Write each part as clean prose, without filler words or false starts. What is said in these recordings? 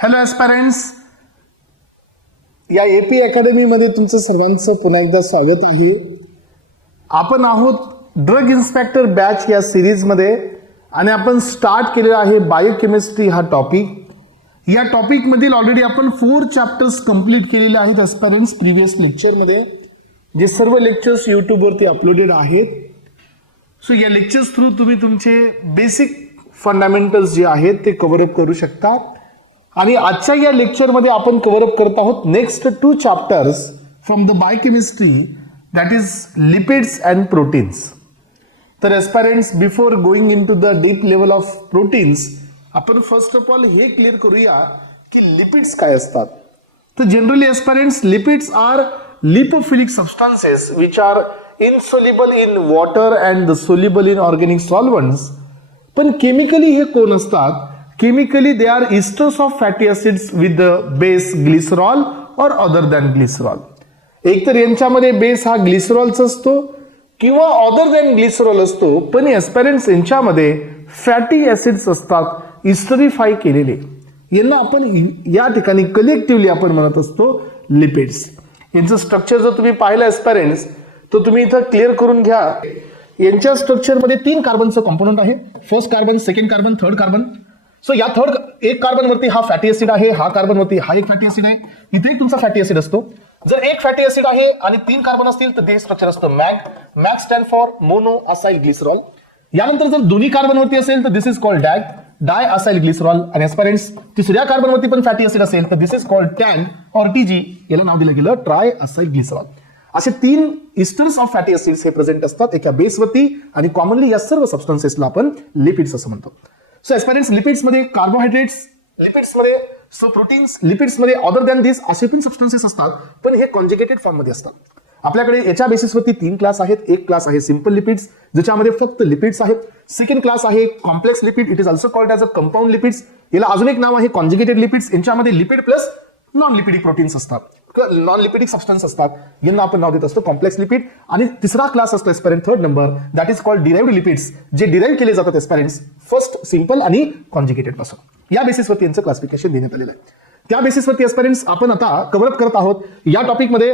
Hello ॲस्पायरंट्स, या AP अकॅडमीमध्ये तुमचं सर्वांचं पुन्हा एकदा स्वागत आहे. आपण आहोत ड्रग इन्स्पेक्टर बॅच या सिरीजमध्ये आणि आपण स्टार्ट केलेला आहे बायोकेमिस्ट्री हा टॉपिक. या टॉपिकमधील ऑलरेडी आपण 4 चॅप्टर्स कंप्लीट केलेले आहेत ॲस्पायरंट्स प्रिव्हियस लेक्चरमध्ये, जे सर्व लेक्चर्स यूट्यूबवरती अपलोडेड आहेत. सो या लेक्चर्स थ्रू तुम्ही तुमचे बेसिक फंडामेंटल्स जे आहेत ते कव्हरअप करू शकता. आणि आजच्या या लेक्चरमध्ये आपण कव्हरअप करत आहोत next 2 chapters from the biochemistry, that is lipids and proteins. तर aspirants, before going in to the deep level of proteins, आपण फर्स्ट ऑफ ऑल हे क्लिअर करूया की लिपिड्स काय असतात. तर generally aspirants, lipids are lipophilic substances which are insoluble in water and soluble in organic solvents. पण chemically हे कोण असतात? Chemically they are esters of fatty acids with the base glycerol or other than glycerol. एक तर यांच्यामध्ये base हा ग्लिसरॉलचा असतो किंवा अदर दॅन ग्लिसरॉल असतो, पण ॲस्पायरंट्स यांच्यामध्ये फॅटी ऍसिड्स असतात इस्टरीफाय केलेले. यांना आपण या ठिकाणी कलेक्टिव्हली आपण म्हणत असतो लिपिड्स. यांचं स्ट्रक्चर जर तुम्ही पाहिलं ॲस्पायरंट्स, तो तुम्ही इथं क्लिअर करून घ्या. यांच्या स्ट्रक्चरमध्ये 3 कार्बनचं कॉम्पोनंट आहे. First carbon, second carbon, third carbon. So या एक कार्बन वरती हा फॅटी ऍसिड आहे, हा कार्बन वरती हा एक फॅटी ऍसिड आहे, इथे एक तुमचा फॅटी ऍसिड असतो. जर एक फॅटी ऍसिड आहे आणि 3 कार्बन असतील तर ते स्ट्रक्चर असतं MAG. MAG stand for mono acyl glycerol. यानंतर जर दोन्ही कार्बन वरती असेल तर this is called DAG, di acyl glycerol. आणि ॲस्पायरंट्स, तिसऱ्या कार्बन वरती पण फॅटी ऍसिड असेल तर this is called TAG or TG. याला नाव दिलं गेलं ट्राय असाइल ग्लिसरॉल. असे 3 इस्टर्स ऑफ फॅटी ऍसिड्स हे प्रेझेंट असतात एका बेसवरती, आणि कॉमनली या सर्व सबस्टन्सेसला आपण लिपिड्स असं म्हणतो. सो ॲस्पायरंट्स, लिपिड्समध्ये कार्बोहायड्रेट्स, लिपिड्समध्ये सो प्रोटीन्स, लिपिड्समध्ये अदर दॅन दिस असे पण सबस्टन्सेस असतात, पण हे कॉन्जुगेटेड फॉर्ममध्ये असतात. आपल्याकडे याच्या बेसिसवरती 3 क्लास आहेत. एक क्लास आहे सिंपल लिपिड्स, ज्याच्यामध्ये फक्त लिपिड्स आहेत. सेकंड क्लास आहे complex lipid, it is also called as a compound lipids. याला अजून एक नाव आहे कॉन्जुगेटेड लिपिड्स. यांच्यामध्ये लिपिड प्लस नॉन लिपिडिक प्रोटीन्स असतात, नॉन लिपिडिक सबस्टन्स असतात, यांना आपण नाव देत असतो कॉम्प्लेक्स लिपिड. आणि तिसरा क्लास असतो aspirant, third number, that is called derived lipids, जे डिराइव्ह केले जातात ॲस्पायरंट्स फर्स्ट सिंपल आणि कॉन्जुगेटेड पासून. या बेसिसवरती यांचं क्लासिफिकेशन देण्यात आलेलं आहे. त्या बेसिसवरती ॲस्पायरंट्स आपण आता कव्हरअप करत आहोत या टॉपिकमध्ये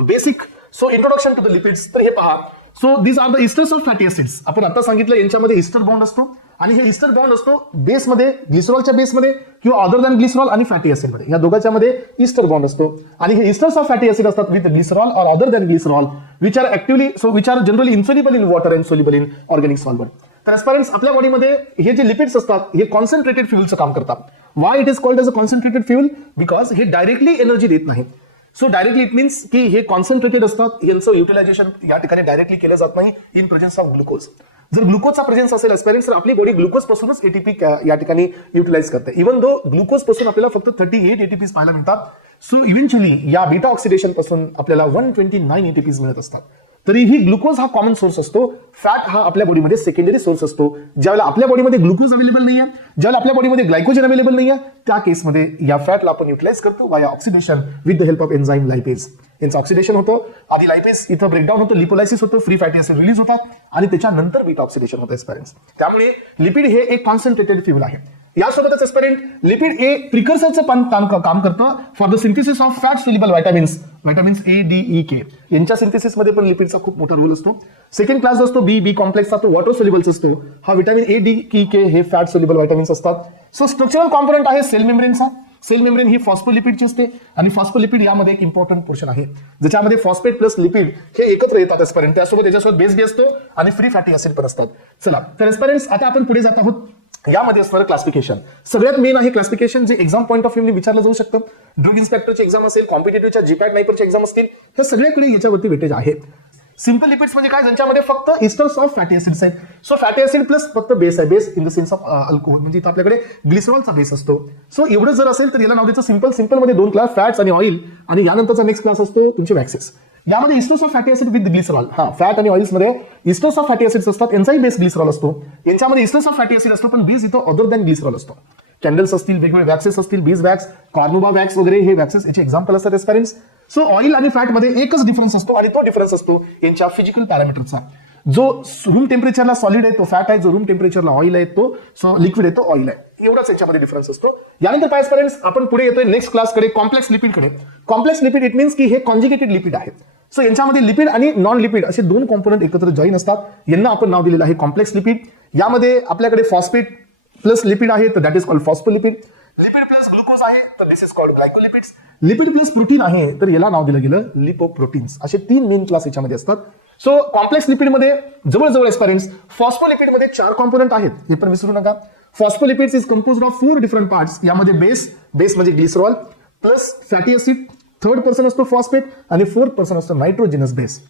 basic. So introduction to the lipids. तर हे पहा, so these are the esters of fatty acids. आपण आता सांगितलं यांच्यामध्ये इस्टर बॉन्ड असतो, आणि हे इस्टर बॉन्ड असतो बेसमध्ये, ग्लिसरॉलच्या बेसमध्ये किंवा अदर दॅन ग्लिसरॉल आणि फॅटी ऍसिडमध्ये, या दोघांच्या मध्ये इस्टर बॉन्ड असतो. आणि हे इस्टर्स ऑफ फॅटी ऍसिड असतात with glycerol or other than glycerol, which are actively which are generally insoluble in water and soluble in organic solvent. तर ॲस्पायरंट्स, आपल्या बॉडीमध्ये हे जे लिपिड्स असतात हे कॉन्सन्ट्रेटेड फ्युलचं काम करतात. Why it is called as a concentrated fuel? Because हे डायरेक्टली एनर्जी देत नाही. सो डायरेक्टली इट मीन्स की हे कॉन्सन्ट्रेटेड असतात, यांचं युटिलायझेशन या ठिकाणी डायरेक्टली केलं जात नाही इन प्रेझेन्स ऑफ ग्लुकोज. जर ग्लुकोजचा प्रेझेन्स असेल ॲस्पायरंट्स, तर आपली बॉडी ग्लुकोज पासूनच एटीपी या ठिकाणी युटिलाइज करते. इव्हन दो ग्लुकोज पासून आपल्याला फक्त 38 एटीपीज पाहायला मिळतात. सो इव्हेंच्युअली या बीटा ऑक्सिडेशन पासून आपल्याला 129 एटीपीज मिळत असतात. तरीही ग्लुकोज हा कॉमन सोर्स असतो, फॅट हा आपल्या बॉडीमध्ये सेकंडरी सोर्स असतो. ज्यावेळेला आपल्या बॉडीमध्ये ग्लुकोज अवेलेबल नाहीये, ज्यावेळेला आपल्या बॉडीमध्ये ग्लायकोजन अवेलेबल नाहीये, त्या केसमध्ये या फॅटला आपण युटिलाइज करतो via oxidation with the help of enzyme lipase. यांचं ऑक्सिडेशन होतं, आधी लायपेज इथं ब्रेकडाऊन होतं, लिपोलायसिस होतं, फ्री फॅटी ऍसिड रिलीज होतात, आणि त्याच्यानंतर बीटा ऑक्सिडेशन होतं ॲस्पायरंट्स. त्यामुळे लिपिड हे एक कॉन्सन्ट्रेटेड फ्युल आहे. यासोबतच ॲस्पायरंट, लिपिड हे प्रिकर्सरचं काम करतं for the synthesis of fat soluble vitamins A, D, E, K. यांच्या सिंथेसिसमध्ये पण लिपिडचा खूप मोठा रोल असतो. सेकंड क्लास असतो बी कॉम्प्लेक्सचा, तो वॉटर सोल्युबल्स असतो. हा व्हिटॅमिन ए, डी, ई, के हे फॅट सोल्युबल व्हायटामिन्स असतात. सो स्ट्रक्चरल कॉम्पोनंट आहे सेल मेम्ब्रेनचा. सेल मेम्ब्रेन ही फॉस्फोलिपिडची असते, आणि फॉस्फोलिपिड यामध्ये एक इम्पॉर्टंट पोर्शन आहे, ज्याच्यामध्ये फॉस्फेट प्लस लिपिड हे एकत्र येतात ॲस्पायरंट. त्यासोबत याच्यासोबत बेस बी असतो आणि फ्री फॅटी ऍसिड पण असतात. चला, तर ॲस्पायरंट्स, आता आपण पुढे जात आहोत. यामध्ये असणारं क्लासिफिकेशन सगळ्यात मेन आहे क्लासिफिकेशन, जे एक्झाम पॉईंट ऑफ व्ह्यू विचारलं जाऊ शकतं. ड्रग इन्स्पेक्टरची एक्झाम असेल, कॉम्पिटेटिव्हच्या जीपॅट नायपरची एक्झाम असतील, तर सगळ्याकडे याच्यावरती वेटेज आहे. सिंपल लिपिड्स म्हणजे काय? ज्यांच्यामध्ये फक्त इस्टर्स ऑफ फॅटी ऍसिड्स आहेत. सो फॅटी ऍसिड प्लस फक्त बेस आहे, base in the sense of alcohol, म्हणजे इथं आपल्याकडे ग्लिसरॉलचा बेस असतो. सो एवढं जर असेल तर याला नाव द्यायचं सिंपल. सिंपल मध्ये 2 क्लास, फॅट्स आणि ऑइल, आणि यानंतरचा नेक्स्ट क्लास असतो तुमचे वॅक्सेस. यामध्ये इस्टर्स of fatty acid with glycerol, fat आणि ऑइल्स मध्ये इस्टर्स ऑफ फॅटी ऍसिड्स असतात, यांचाही बेस ग्लिसरॉल असतो. यांच्यामध्ये इस्टर्स ऑफ फॅटी ऍसिड असतो, पण बेस इथं अदर दॅन ग्लिसरॉल असतो. कॅन्डल्स असतील, वेगवेगळे वॅक्सेस असतील, बीज वॅक्स, कार्बोबा वॅक्स वगैरे, हे वॅक्सेस याचे एक्झाम्पल असतात ॲस्पायरंट्स. सो ऑइल आणि फॅट मध्ये एकच डिफरन्स असतो, आणि तो डिफरन्स असतो यांच्या फिजिकल पॅरामीटरचा. जो रूम टेम्परेचरला सॉलिड आहे तो फॅट आहे, जो रूम टेम्परेचरला ऑइल आहे तो लिक्विड आहे तो ऑइल आहे. एवढाच याच्यामध्ये डिफरन्स असतो. यानंतर काय पेरेंट्स, आपण पुढे येतोय नेक्स्ट क्लासकडे, कॉम्प्लेक्स लिपिडकडे. कॉम्प्लेक्स लिपिड इट मीन्स की हे कॉन्जुगेटेड लिपिड आहेत. सो यांच्यामध्ये लिपिड आणि नॉन लिपिड असे दोन कॉम्पोनंट एकत्र जॉईन असतात. यांना आपण नाव दिलेलं आहे कॉम्प्लेक्स लिपिड. यामध्ये आपल्याकडे फॉस्फेट प्लस लिपिड आहे, तर that is called phospholipid. Lipid plus glucose आहे, तर this is called glycolipids. Lipid plus protein आहे, तर याला नाव दिलं गेलं लिपोप्रोटीन्स. असे तीन मेन क्लास याच्यामध्ये असतात. सो कॉम्प्लेक्स लिपिडमध्ये जवळजवळ पेरेंट्स फॉस्फोलिपिडमध्ये 4 कॉम्पोनंट आहेत, हे पण विसरू नका. Phospholipids is composed of 4 different parts. यामध्ये बेस म्हणजे glycerol plus fatty acid, third person असतो फॉस्फेट आणि फोर्थ पर्सन असतो नायट्रोजिनस बेस.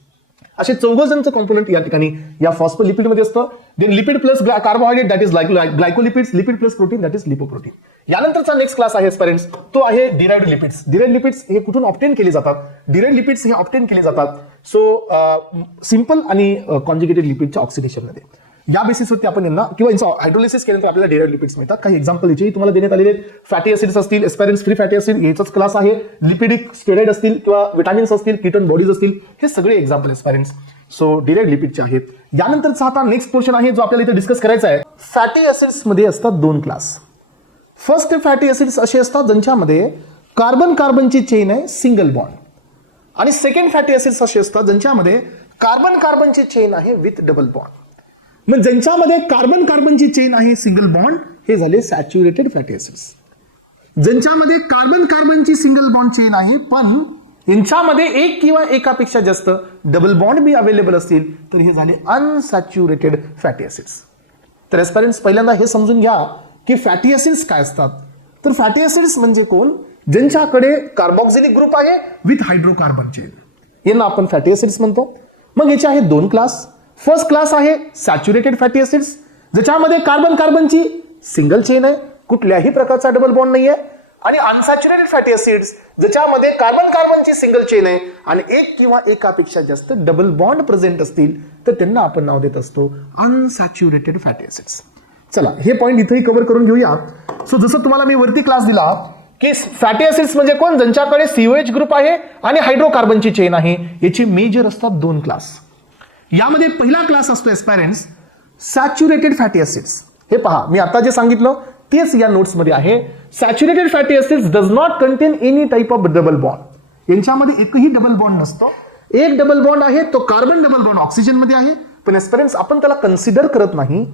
असे 4 जणचं कॉम्पोनंट या ठिकाणी या फॉस्फोलिपिडमध्ये असतं. Then lipid plus carbohydrate that is glycolipids, lipid plus protein that is lipoprotein. यानंतरचा नेक्स्ट क्लास आहे पेरेंट्स, तो आहे डिराइव्ड लिपिड्स. डिराइव्ड लिपिड्स हे कुठून ऑब्टेन केले जातात? डिराइव्ड लिपिड्स हे ऑब्टेन केले जातात सिंपल आणि कॉन्जुगेटेड लिपिडच्या ऑक्सिडेशन मध्ये. या बेसिसवरती आपण यांना किंवा यांचं हायड्रोलिसिस केल्यानंतर आपल्याला डिराइव्ड लिपिड्स मिळतात. काही एक्झाम्पल याचे तुम्हाला देण्यात आलेले आहेत. फॅटी ऍसिड्स असतील, एस्पेरेन्स फ्री फॅटी ऍसिड याचाच क्लास आहे. लिपिडिक स्टेरॉइड असतील किंवा विटामिन्स असतील, कीटोन बॉडीज असतील, हे सगळे एक्झाम्पल एस्पेरेन्स सो डिराइव्ड लिपिडचे आहेत. यानंतरचा आता नेक्स्ट पोर्शन आहे जो आपल्याला इथे डिस्कस करायचा आहे. फॅटी ऍसिड्स मध्ये असतात 2 क्लास. फर्स्ट फॅटी ऍसिड्स असे असतात ज्यांच्यामध्ये कार्बन कार्बनची चेन आहे सिंगल बॉन्ड, आणि सेकंड फॅटी ऍसिड्स असे असतात ज्यांच्यामध्ये कार्बन कार्बनची चेन आहे विथ डबल बॉन्ड. मग ज्यांच्यामध्ये कार्बन कार्बनची चेन आहे सिंगल बॉन्ड हे झाले सॅच्युरेटेड फॅटी ऍसिड्स. ज्यांच्यामध्ये कार्बन कार्बनची सिंगल बॉन्ड चेन आहे पण यांच्यामध्ये एक किंवा एकापेक्षा जास्त डबल बॉन्ड बी अवेलेबल असतील तर हे झाले अनसॅच्युरेटेड फॅटी ऍसिड्स. तर एस्पेरेंट्स पहिल्यांदा हे समजून घ्या की फॅटी ऍसिड्स काय असतात. तर फॅटी ऍसिड्स म्हणजे कोण? ज्यांच्याकडे कार्बोक्सिलिक ग्रुप आहे विथ हायड्रोकार्बन चेन, यांना आपण फॅटी ऍसिड्स म्हणतो. मग याचे आहेत 2 क्लास. फर्स्ट क्लास आहे सॅच्युरेटेड फॅटी ऍसिड्स, ज्याच्यामध्ये कार्बन कार्बनची सिंगल चेन आहे, कुठल्याही प्रकारचा डबल बॉन्ड नाही आहे. आणि अनसॅच्युरेटेड फॅटी ऍसिड्स ज्याच्यामध्ये कार्बन कार्बनची सिंगल चेन आहे आणि एक किंवा एकापेक्षा जास्त डबल बॉन्ड प्रेझेंट असतील तर त्यांना आपण नाव देत असतो अनसॅच्युरेटेड फॅटी ऍसिड्स. चला हे पॉइंट इथेही कव्हर करून घेऊया. सो जसं तुम्हाला मी वरती क्लास दिला की फॅटी ऍसिड्स म्हणजे कोण? ज्यांच्याकडे सीओएच ग्रुप आहे आणि हायड्रोकार्बनची चेन आहे. याची मेजर असतात 2 क्लास. यामध्ये पहिला क्लास असतो एस्पेरेंट्स सॅच्युरेटेड फॅटी ऍसिड्स. हे पहा मी आता जे सांगितलं तेच या नोट्स मध्ये आहे. Saturated fatty acids does not content any type of double bond. यांच्यामध्ये एकही डबल बॉन्ड नसतो. एक डबल बॉन्ड आहे तो कार्बन डबल बॉन्ड ऑक्सिजन मध्ये आहे, पण एस्पेरेंट्स आपण त्याला कन्सिडर करत नाही.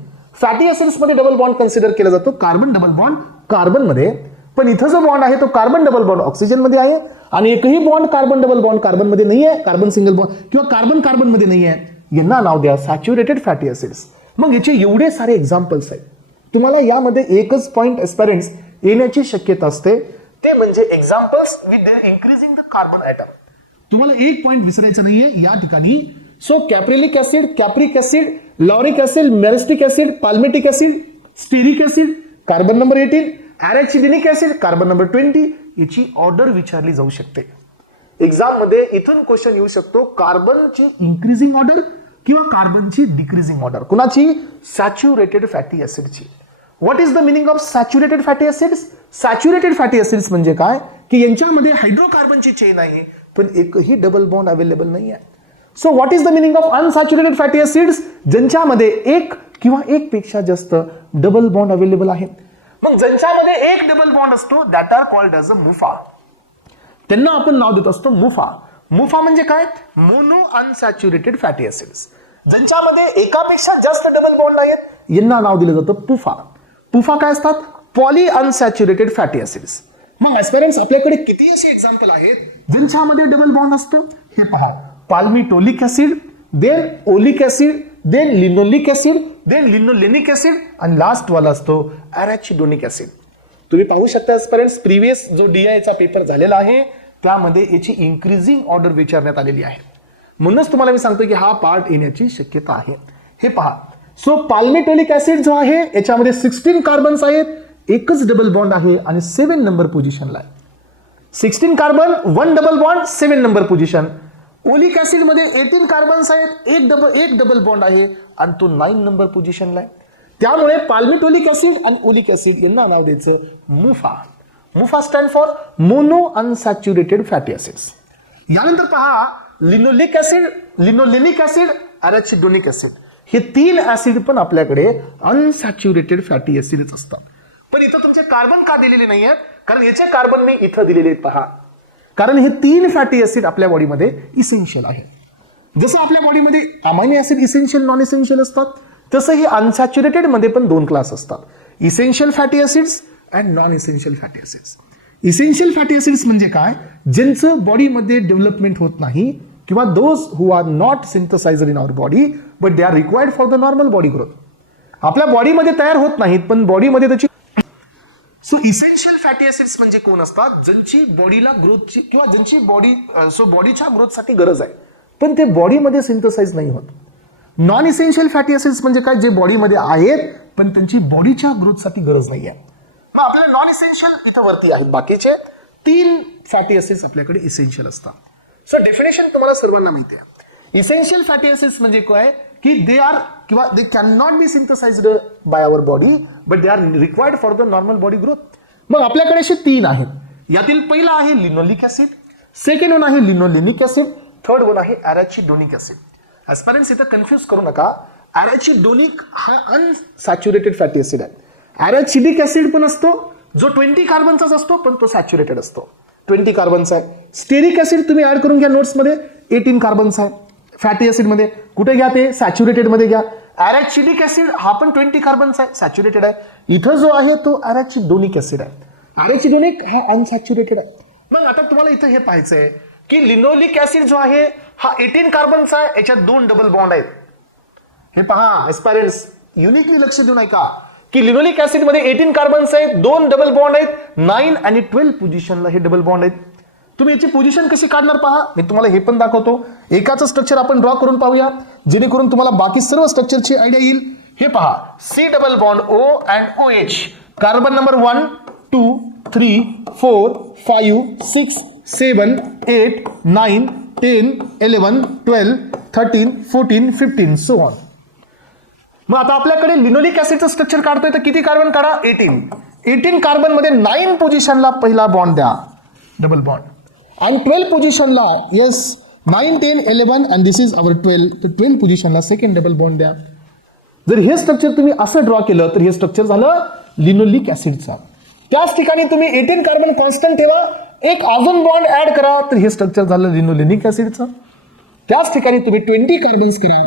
फॅटी ऍसिड्स मध्ये डबल बॉन्ड कन्सिडर केला जातो, कार्बन डबल बॉन्ड कार्बन मध्ये. पण इथं जो बॉन्ड आहे तो कार्बन डबल बॉन्ड ऑक्सिजन मध्ये आहे आणि एकही bond carbon double bond carbon मध्ये नाही आहे, कार्बन सिंगल बॉन्ड किंवा कार्बन कार्बन मध्ये नाही आहे. यांना नाव द्या सॅच्युरेटेड फॅटी ऍसिड्स. मग याचे एवढे सारे एक्झाम्पल्स आहेत. तुम्हाला यामध्ये एकच पॉइंट एस्पेरेंट्स येण्याची शक्यता असते, ते म्हणजे examples with their increasing the carbon atom. तुम्हाला एक पॉइंट विसरायचा नाहीये या ठिकाणी. So caprylic acid, capric acid, lauric acid, myristic acid, palmitic acid, stearic acid, carbon number 18, arachidic acid, carbon number 20. याची ऑर्डर विचारली जाऊ शकते. एक्झाम मध्ये इथून क्वेश्चन येऊ शकतो कार्बनची इन्क्रीजिंग ऑर्डर किंवा कार्बनची डिक्रीजिंग ऑर्डर. कुणाची? सॅच्युरेटेड फॅटी ऍसिडची. What is the meaning of saturated fatty acids? Saturated fatty acids म्हणजे काय की यांच्यामध्ये हायड्रोकार्बनची चेन आहे पण एकही डबल बॉन्ड अवेलेबल नाही आहे. So what is the meaning of unsaturated fatty acids? ज्यांच्यामध्ये एक किंवा एक पेक्षा जास्त डबल बॉन्ड अवेलेबल आहे. मग ज्यांच्यामध्ये एक डबल बॉन्ड असतो that are called as a MUFA. त्यांना आपण नाव देत असतो मुफा. मुफा म्हणजे काय? Mono unsaturated fatty acids. ज्यांच्यामध्ये एकापेक्षा जास्त डबल बॉन्ड आहेत यांना नाव दिलं जातं पुफा. पुफा काय असतात? Poly unsaturated fatty acids. मग एस्पेरेंट्स आपल्याकडे किती असे एक्झाम्पल आहेत ज्यांच्यामध्ये डबल बॉन्ड असतो? हे पहा, palmitoleic acid, then oleic acid, then linoleic acid, then linolenic acid आणि लास्ट वाला असतो ॲरेचिडोनिक ऍसिड. तुम्ही पाहू शकता एस्पेरेंट्स प्रिव्हियस जो डीआयचा पेपर झालेला आहे त्यामध्ये याची इन्क्रीजिंग ऑर्डर विचारण्यात आलेली आहे. म्हणूनच तुम्हाला मी सांगतो की हा पार्ट येण्याची शक्यता आहे. हे पहा, सो पाल्मिटोलिक ऍसिड जो आहे याच्यामध्ये 16 कार्बन्स आहेत, एकच डबल बॉन्ड आहे आणि 7 नंबर पोझिशनला आहे. 16 carbon, 1 double bond, 7 number position. Oleic acid मध्ये 18 कार्बन्स आहेत, एक डबल बॉन्ड आहे आणि तो 9 नंबर पोझिशनला आहे. त्यामुळे पाल्मिटोलिक ऍसिड आणि ओलिक ऍसिड यांना नाव द्यायचं MUFA. MUFA stand for mono unsaturated fatty acids. यानंतर पहा linoleic acid, linolenic acid, arachidonic acid. हे 3 ऍसिड पण आपल्याकडे अनसॅच्युरेटेड फॅटी ऍसिड्स असतात. पण इथं दिलेले नाही आहेत? कारण याचे कार्बन मी इथं दिलेले आहेत पहा. कारण हे 3 फॅटी ऍसिड आपल्या बॉडीमध्ये इसेन्शियल आहे. जसं आपल्या बॉडीमध्ये amino acid essential non essential असतात, तसं हे अनसॅच्युरेटेड मध्ये पण 2 क्लास असतात, essential fatty acids and non essential fatty acids. Essential fatty acids म्हणजे काय? ज्यांचं बॉडीमध्ये डेव्हलपमेंट होत नाही, किंवा those who are not synthesized in our body but they are required for the normal body growth. आपल्या बॉडीमध्ये तयार होत नाहीत पण बॉडीमध्ये त्याची. सो इसेन्शियल फॅटी ऍसिड्स म्हणजे कोण असतात? ज्यांची बॉडीला ग्रोथची किंवा ज्यांची बॉडी बॉडीच्या ग्रोथसाठी गरज आहे पण ते बॉडीमध्ये सिंथसाइज नाही होत. नॉन इसेन्शियल फॅटी ऍसिड्स म्हणजे काय? जे बॉडीमध्ये आहेत पण त्यांची बॉडीच्या ग्रोथसाठी गरज नाही आहे. मग आपल्याला नॉन इसेन्शियल इथं वरती आहेत, बाकीचे 3 फॅटी ऍसिड्स आपल्याकडे इसेन्शियल असतात. सो डेफिनेशन तुम्हाला सर्वांना माहिती आहे. इसेन्शियल फॅटी ऍसिड्स म्हणजे काय? की दे आर किंवा they can not be synthesized by our body but they are required for the normal body growth. मग आपल्याकडे असे 3 आहेत. यातील पहिला आहे लिनोलिक ऍसिड, सेकंड वन आहे लिनोलेनिक ऍसिड, थर्ड वन आहे ॲराचिडोनिक ऍसिड. ऍस्पिरंट्स इथं कन्फ्युज करू नका. ॲराचिडोनिक हा अनसॅच्युरेटेड फॅटी ऍसिड आहे. ॲराचिडिक ऍसिड पण असतो जो 20 कार्बनचाच असतो पण तो सॅच्युरेटेड असतो, 20 कार्बनचा आहे. स्टेरिक ऍसिड तुम्ही ऍड करून घ्या नोट्समध्ये, 18 कार्बनचा आहे. फॅटी ऍसिड मध्ये कुठे घ्या? ते सॅच्युरेटेड मध्ये घ्या. ॲराचिडिक ऍसिड हा पण 20 कार्बनचा आहे, सॅच्युरेटेड आहे. इथं जो आहे तो ॲराचिडोनिक ऍसिड आहे. ॲराचिडोनिक हा अनसॅच्युरेटेड आहे. मग आता तुम्हाला इथं हे पाहायचंय की लिनोलिक ऍसिड जो आहे हा 18 कार्बनचा आहे, याच्यात 2 डबल बॉन्ड आहेत. हे पहा एस्पायरंट्स, युनिकली लक्ष देऊन ऐका की लिनोलिक ऍसिड मध्ये 18 कार्बन्स आहेत, 2 डबल बॉन्ड आहेत, 9 आणि 12 पोझिशनला हे डबल बॉन्ड आहेत. तुम्ही याची पोझिशन कशी काढणार पहा, मी तुम्हाला हे पण दाखवतो. एकाच स्ट्रक्चर आपण ड्रॉ करून पाहूया जेणेकरून तुम्हाला बाकी सर्व स्ट्रक्चरची आयडिया येईल. हे पहा, C double bond O and OH, carbon number 1 2 3 4 5 6 7 8 9 10 11 12 13 14 15 so on. मग आता आपल्याकडे लिनोलिक ऍसिडचं स्ट्रक्चर काढतोय तर किती कार्बन काढा? 18 कार्बन मध्ये 9 पोझिशनला पहिला बॉन्ड द्या, डबल बॉन्ड. आणि 12 पोझिशनला yes 9 10 11 and this is our 12, तर 12 पोझिशनला सेकंड डबल बॉन्ड द्या. जर हे स्ट्रक्चर तुम्ही असं ड्रॉ केलं तर हे स्ट्रक्चर झालं लिनोलिक ऍसिडचा. त्याच ठिकाणी तुम्ही 18 कार्बन कॉन्स्टंट ठेवा, एक अजून बॉन्ड ऍड करा तर हे स्ट्रक्चर झालं लिनोलेनिक ऍसिडचं. त्याच ठिकाणी तुम्ही 20 कार्बन्स करा,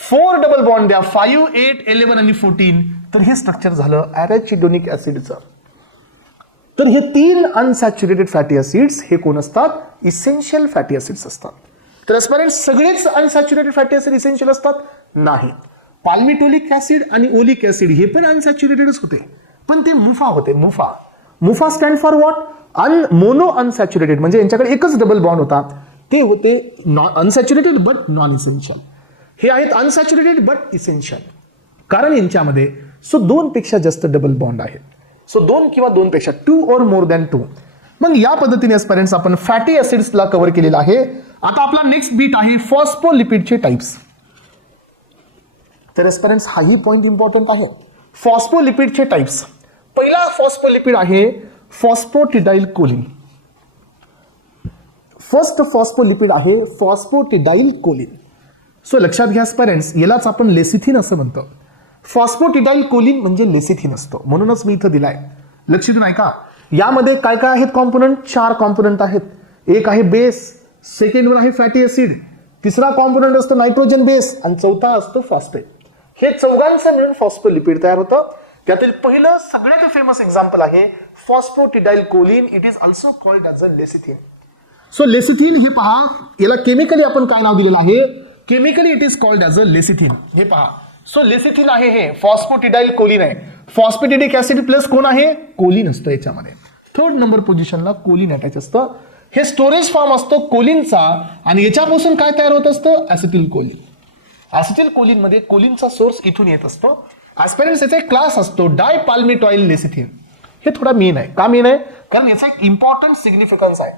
4 डबल बॉन्ड द्या, 5 8 11 आणि 14, तर हे स्ट्रक्चर झालं ॲराचिडोनिक ऍसिडचं. तर हे 3 अनसॅच्युरेटेड फॅटी ऍसिड्स हे कोण असतात? इसेन्शियल फॅटी ऍसिड्स असतात. तर एस्पिरंट्स सगळेच अनसॅच्युरेटेड फॅटी ऍसिड इसेन्शियल असतात? नाही. पाल्मिटोलिक ऍसिड आणि ओलिक ऍसिड हे पण अनसॅच्युरेटेडच होते पण ते मुफा होते. MUFA stand for what? Mono unsaturated, म्हणजे यांच्याकडे एकच डबल बॉन्ड होता. ते होते अनसॅच्युरेटेड बट नॉन इसेन्शियल. हे आहेत अनसॅच्युरेटेड बट इसेन्शियल, कारण यांच्यामध्ये 2 पेक्षा जास्त डबल बॉन्ड आहेत. 2 किंवा 2 पेक्षा, 2 और मोर दॅन 2. मग या पद्धतीने एस्पिरंट्स आपण फॅटी ऍसिड्सला कव्हर केलेला आहे. आता आपला नेक्स्ट बीट आहे फॉस्फोलिपिडचे टाइप्स. तर एस्पिरंट्स हाही पॉइंट इम्पॉर्टंट आहे. फॉस्फोलिपिडचे टाइप्स. पहिला फॉस्फोलिपिड आहे फॉस्फोटिडाइल कोलिन. फर्स्ट फॉस्फोलिपिड आहे फॉस्फोटिडाइल कोलिन. सो लक्षात घ्या एस्पिरंट्स, यालाच आपण लेसिथिन असं म्हणतो. फॉस्फोटिडाइल कोलिन म्हणजे लेसिथिन असतो, म्हणूनच मी इथं दिलाय. लक्ष देऊन ऐका, यामध्ये काय काय आहेत कॉम्पोनंट? 4 कॉम्पोनंट आहेत. एक आहे बेस, सेकंड वन आहे फॅटी ऍसिड, तिसरा कॉम्पोनंट असतो नायट्रोजन बेस आणि चौथा असतो फॉस्फेट. हे चौघांचं मिळून फॉस्फोलिपिड तयार होतं. त्यातील पहिलं सगळ्यात फेमस एक्झाम्पल आहे phosphatidyl choline. It is also called as a lecithin. So lecithin हे पहा, याला केमिकली आपण काय नाव दिलेलं आहे? Chemically it is called as a lecithin. हे पहा, सो लेसिथिन आहे हे फॉस्फोटिडाइल कोलिन आहे. फॉस्फेटिडिक ऍसिड प्लस कोण आहे? कोलिन असतं याच्यामध्ये. 3rd नंबर पोझिशनला कोलिन अटॅच असतं. हे स्टोरेज फॉर्म असतो कोलिनचा आणि याच्यापासून काय तयार होत असतं? ऍसिटिल कोलिन. ऍसिटिल कोलिन मध्ये कोलिनचा सोर्स इथून येत असतो. ऍस्पिरंट्स याचा एक क्लास असतो डायपाल्मिटॉइल लेसिथिन. हे थोडा मेन आहे. का मेन आहे? कारण याचा एक इम्पॉर्टंट सिग्निफिकन्स आहे.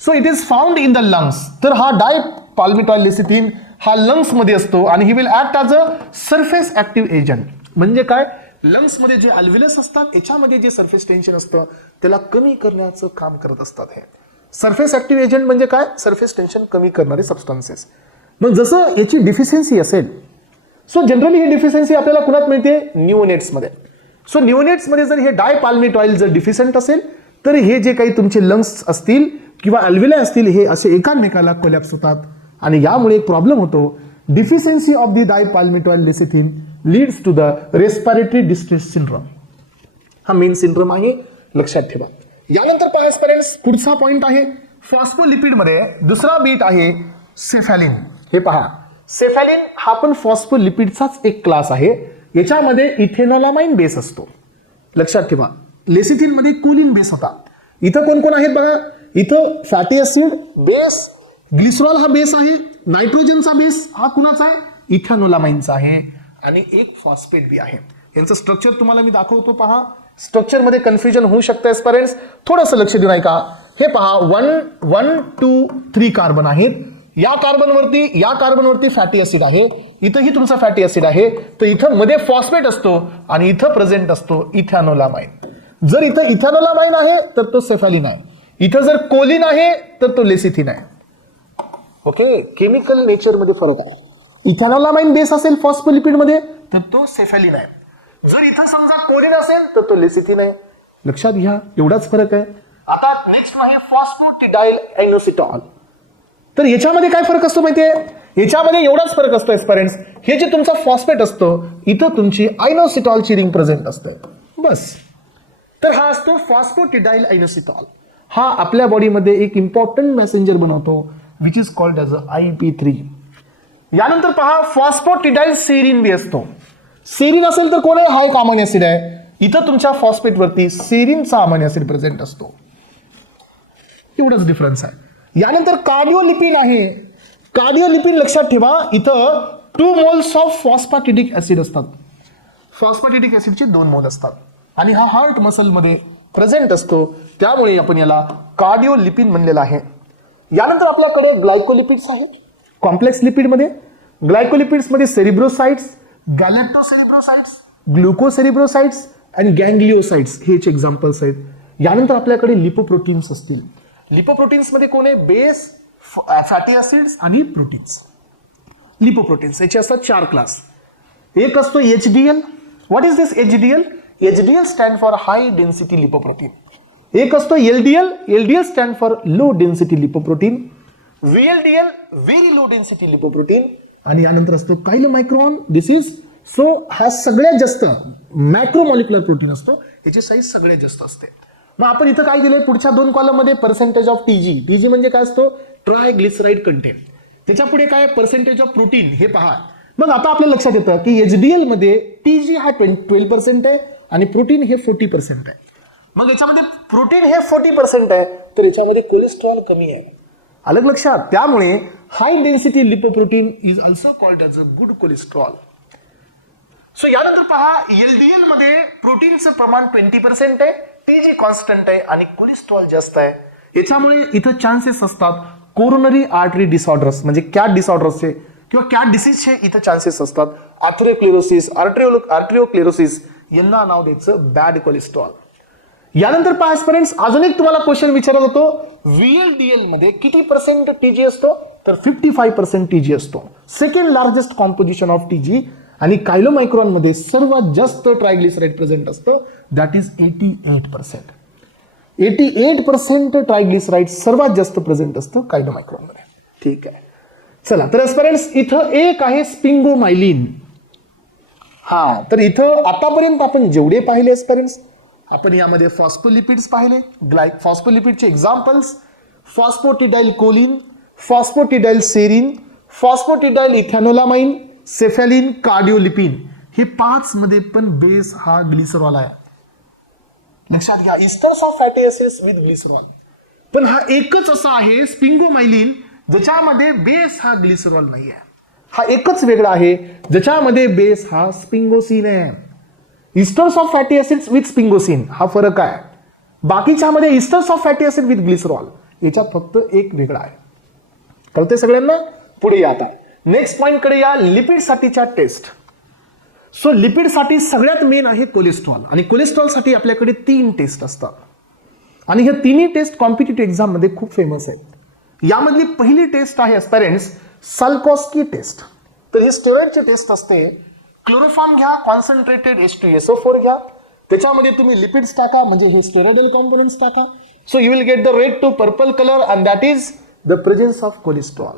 So it is found in the lungs. तर हा डायपाल्मिटॉइल लेसिथिन हा लंग्स मध्ये असतो आणि he will act as a surface active agent. म्हणजे काय? लंग्स मध्ये जे अल्व्हेलस असतात याच्यामध्ये जे सरफेस टेन्शन असतं त्याला कमी करण्याचं काम करत असतात. हे सरफेस ऍक्टिव्ह एजंट म्हणजे काय? सरफेस टेन्शन कमी करणारे सबस्टन्सेस. मग जसं याची डिफिशियन्सी असेल, सो जनरली ही डिफिशियन्सी आपल्याला कुणात मिळते? न्यूनेट्स मध्ये. सो निओनेट्समध्ये जर हे डायपाल्मिटॉइल जर डिफिशियंट असेल तर हे जे काही तुमचे लंग्स असतील किंवा अल्व्हेलाई असतील हे असे एकामेकाला कोलॅप्स होतात आणि यामुळे एक प्रॉब्लेम होतो. Deficiency of the dipalmitoyl lecithin leads to the respiratory distress syndrome. हा मेन सिंड्रोम आहे, लक्षात ठेवा. यानंतर पहा स्टुडंट्स, पुढचा पॉइंट आहे फॉस्फोलिपिड मध्ये दुसरा बीट आहे सेफॅलिन. हे पहा, सेफॅलिन हा पण फॉस्फोलिपिडचाच एक क्लास आहे. याच्यामध्ये इथेनॉलामाइन बेस असतो, लक्षात ठेवा. लेसिथिन मध्ये कोलिन बेस होता. इथं कोण कोण आहेत बघा, इथं फॅटी ऍसिड बेस, ग्लिसरॉल हा बेस आहे, नायट्रोजनचा बेस हा कुणाचा आहे, इथेनॉलामाइनचा आहे आणि एक फॉस्फेट बी आहे. यांचं स्ट्रक्चर तुम्हाला मी दाखवतो. पहा, स्ट्रक्चर मध्ये कन्फ्युजन होऊ शकतं स्टुडंट्स, थोडंसं लक्ष देऊ नका. हे पहा 1 2 3 कार्बन आहेत. या कार्बनवरती फॅटी ऍसिड आहे, इथंही तुमचा फॅटी ऍसिड आहे. तर इथं मध्ये फॉस्फेट असतो आणि इथं प्रेझेंट असतो इथॅनोलामाइन. जर इथं इथॅनोलामाइन आहे तर तो सेफॅलिन आहे, इथं जर कोलिन आहे तर तो लेसिथिन आहे. ओके, केमिकल नेचर मध्ये फरक आहे. इथॅनोलामाइन बेस असेल फॉस्फोलिपिड मध्ये तर तो सेफॅलिन आहे. जर इथं समजा कोलिन असेल तर तो लेसिथिन आहे. लक्षात घ्या, एवढाच फरक आहे. आता नेक्स्ट आहे फॉस्फोटिडाइल आयनोसिटॉल. तर याच्यामध्ये काय फरक असतो माहितीये, याच्यामध्ये एवढाच फरक असतो स्टुडंट्स, हे जे तुमचा फॉस्फेट असतो इथं तुमची आयनोसिटॉलची रिंग प्रेझेंट असते, बस. तर हा असतो फॉस्फोटिडाइल आयनोसिटॉल. हा आपल्या बॉडीमध्ये एक इम्पॉर्टंट मेसेंजर बनवतो which is called as IP3. यानंतर पहा फॉस्फोटिडाइल सेरिन बी असतो. सेरिन असेल तर कोण आहे, हा एक अमायनो ऍसिड आहे. इथं तुमच्या फॉस्फेट वरती सेरिनचा अमायनो ऍसिड प्रेझेंट असतो, एवढाच डिफरन्स आहे. यानंतर कार्डिओलिपिन आहे. कार्डिओलिपिन लक्षात ठेवा, इथं 2 मोल्स ऑफ फॉस्फॅटिडिक ऍसिड असतात. फॉस्फॅटिडिक ऍसिडचे 2 मोल असतात आणि हा हार्ट मसल मध्ये प्रेझेंट असतो, त्यामुळे आपण याला कार्डिओलिपिन म्हणलेला आहे. यानंतर आपल्याकडे ग्लायकोलिपिड्स आहेत. कॉम्प्लेक्स लिपिड मध्ये ग्लायकोलिपिड्स मध्ये सेरिब्रोसाइट्स, गॅलेक्टोसेरिब्रोसाइट्स, ग्लुकोसेरिब्रोसाइट्स आणि गँग्लिओसाइट्स हे एक्झाम्पल्स आहेत. यानंतर आपल्याकडे लिपोप्रोटीन्स असतील. लिपोप्रोटीन्स मध्ये कोण आहे, बेस, फॅटी ऍसिड्स आणि प्रोटीन्स. लिपोप्रोटीन्स याचे असतात 4 क्लास. एक असतो HDL. What is this HDL? HDL stand for high density lipoprotein. एक असतो LDL. LDL stand for low density lipoprotein. VLDL very low density lipoprotein. आणि यानंतर असतो कायलोमायक्रॉन. दिस इज हा सगळ्यात जास्त मॅक्रोमॉलिक्युलर प्रोटीन असतो, याची साईज सगळ्यात जास्त असते. मग आपण इथं काय दिलंय पुढच्या 2 कॉलम मध्ये, पर्सेंटेज ऑफ TG म्हणजे काय असतो, ट्रायग्लिसराईड कंटेंट. त्याच्या पुढे काय, पर्सेंटेज ऑफ प्रोटीन. हे पहा, मग आता आपल्या लक्षात येतं की HDL मध्ये TG हा 12% आहे आणि प्रोटीन हे 40% आहे. मग याच्यामध्ये प्रोटीन हे 40% आहे तर याच्यामध्ये कोलेस्ट्रॉल कमी आहे, अलग लक्षात. त्यामुळे high density lipoprotein is also called as a good cholesterol. So यानंतर पहा, LDL मध्ये प्रोटीनचं प्रमाण 20% आहे, TG कॉन्स्टंट आहे आणि कोलेस्ट्रॉल जास्त आहे. याच्यामुळे इथं चान्सेस असतात कोरोनरी आर्टरी डिसऑर्डर्स म्हणजे कॅट डिसऑर्डर्सचे किंवा कॅट डिसीजचे इथं चान्सेस असतात. आर्थरोक्लेरोसिस, आर्ट्रिओक्लेरोसिस यांना नाव द्यायचं बॅड कोलेस्ट्रॉल. यानंतर पहा स्टुडंट्स, अजून एक तुम्हाला क्वेश्चन विचारला जातो, VLDL मध्ये किती % TG असतो, तर 55% TG असतो. Second largest composition of TG. आणि कायलोमायक्रॉन मध्ये सर्वात जास्त ट्रायग्लिसराईड प्रेझेंट असतं, दॅट इज 88%. 88% ट्रायग्लिसराईड सर्वात जास्त प्रेझेंट असतं कायलोमायक्रॉन मध्ये. ठीक आहे, चला. तर स्टुडंट्स इथं एक आहे स्पिंगोमायलिन. हा, तर इथं आतापर्यंत आपण जेवढे पाहिले स्टुडंट्स, आपण यामध्ये फॉस्फोलिपिड्स पाहिले. फॉस्फोलिपिडचे एक्झाम्पल्स फॉस्फोटिडाइल कोलिन, फॉस्फोटिडाइल सेरिन, फॉस्फोटिडाइल इथॅनोलामाइन, सेफॅलिन, कार्डिओलिपिन. हे 5 मध्ये पण बेस हा ग्लिसरॉल आहे, लक्षात घ्या. इस्टर्स of fatty acids with glycerol. पण हा एकच असा आहे स्पिंगोमायलिन ज्याच्यामध्ये बेस हा ग्लिसरॉल नाही आहे. हा एकच वेगळा आहे ज्याच्यामध्ये बेस हा स्पिंगोसिन आहे. Esters of fatty acids with sphingosine हा फरक आहे. बाकीच्या मध्ये esters of fatty acid with glycerol, याच्यात फक्त एक वेगळा आहे. कळते सगळ्यांना? पुढे या आता नेक्स्ट पॉइंट कडे या, लिपिड साठीच्या टेस्ट. सो लिपिड साठी सगळ्यात मेन आहे कोलेस्ट्रॉल आणि कोलेस्ट्रॉल साठी आपल्याकडे 3 टेस्ट असतात आणि हे तिन्ही टेस्ट कॉम्पिटिटिव्ह एक्झाम मध्ये खूप फेमस आहेत. यामधली पहिली टेस्ट आहे पेरेंट्स साल्कोस्की टेस्ट. तर ही स्टेरॉइडची टेस्ट असते. क्लोरोफॉर्म घ्या, कॉन्सन्ट्रेटेड H2SO4 घ्या, त्याच्यामध्ये तुम्ही लिपिड्स टाका, म्हणजे हे स्टेरॉइडल कॉम्पोनंट्स टाका. So you will get the red to purple colour and that is the presence of cholesterol.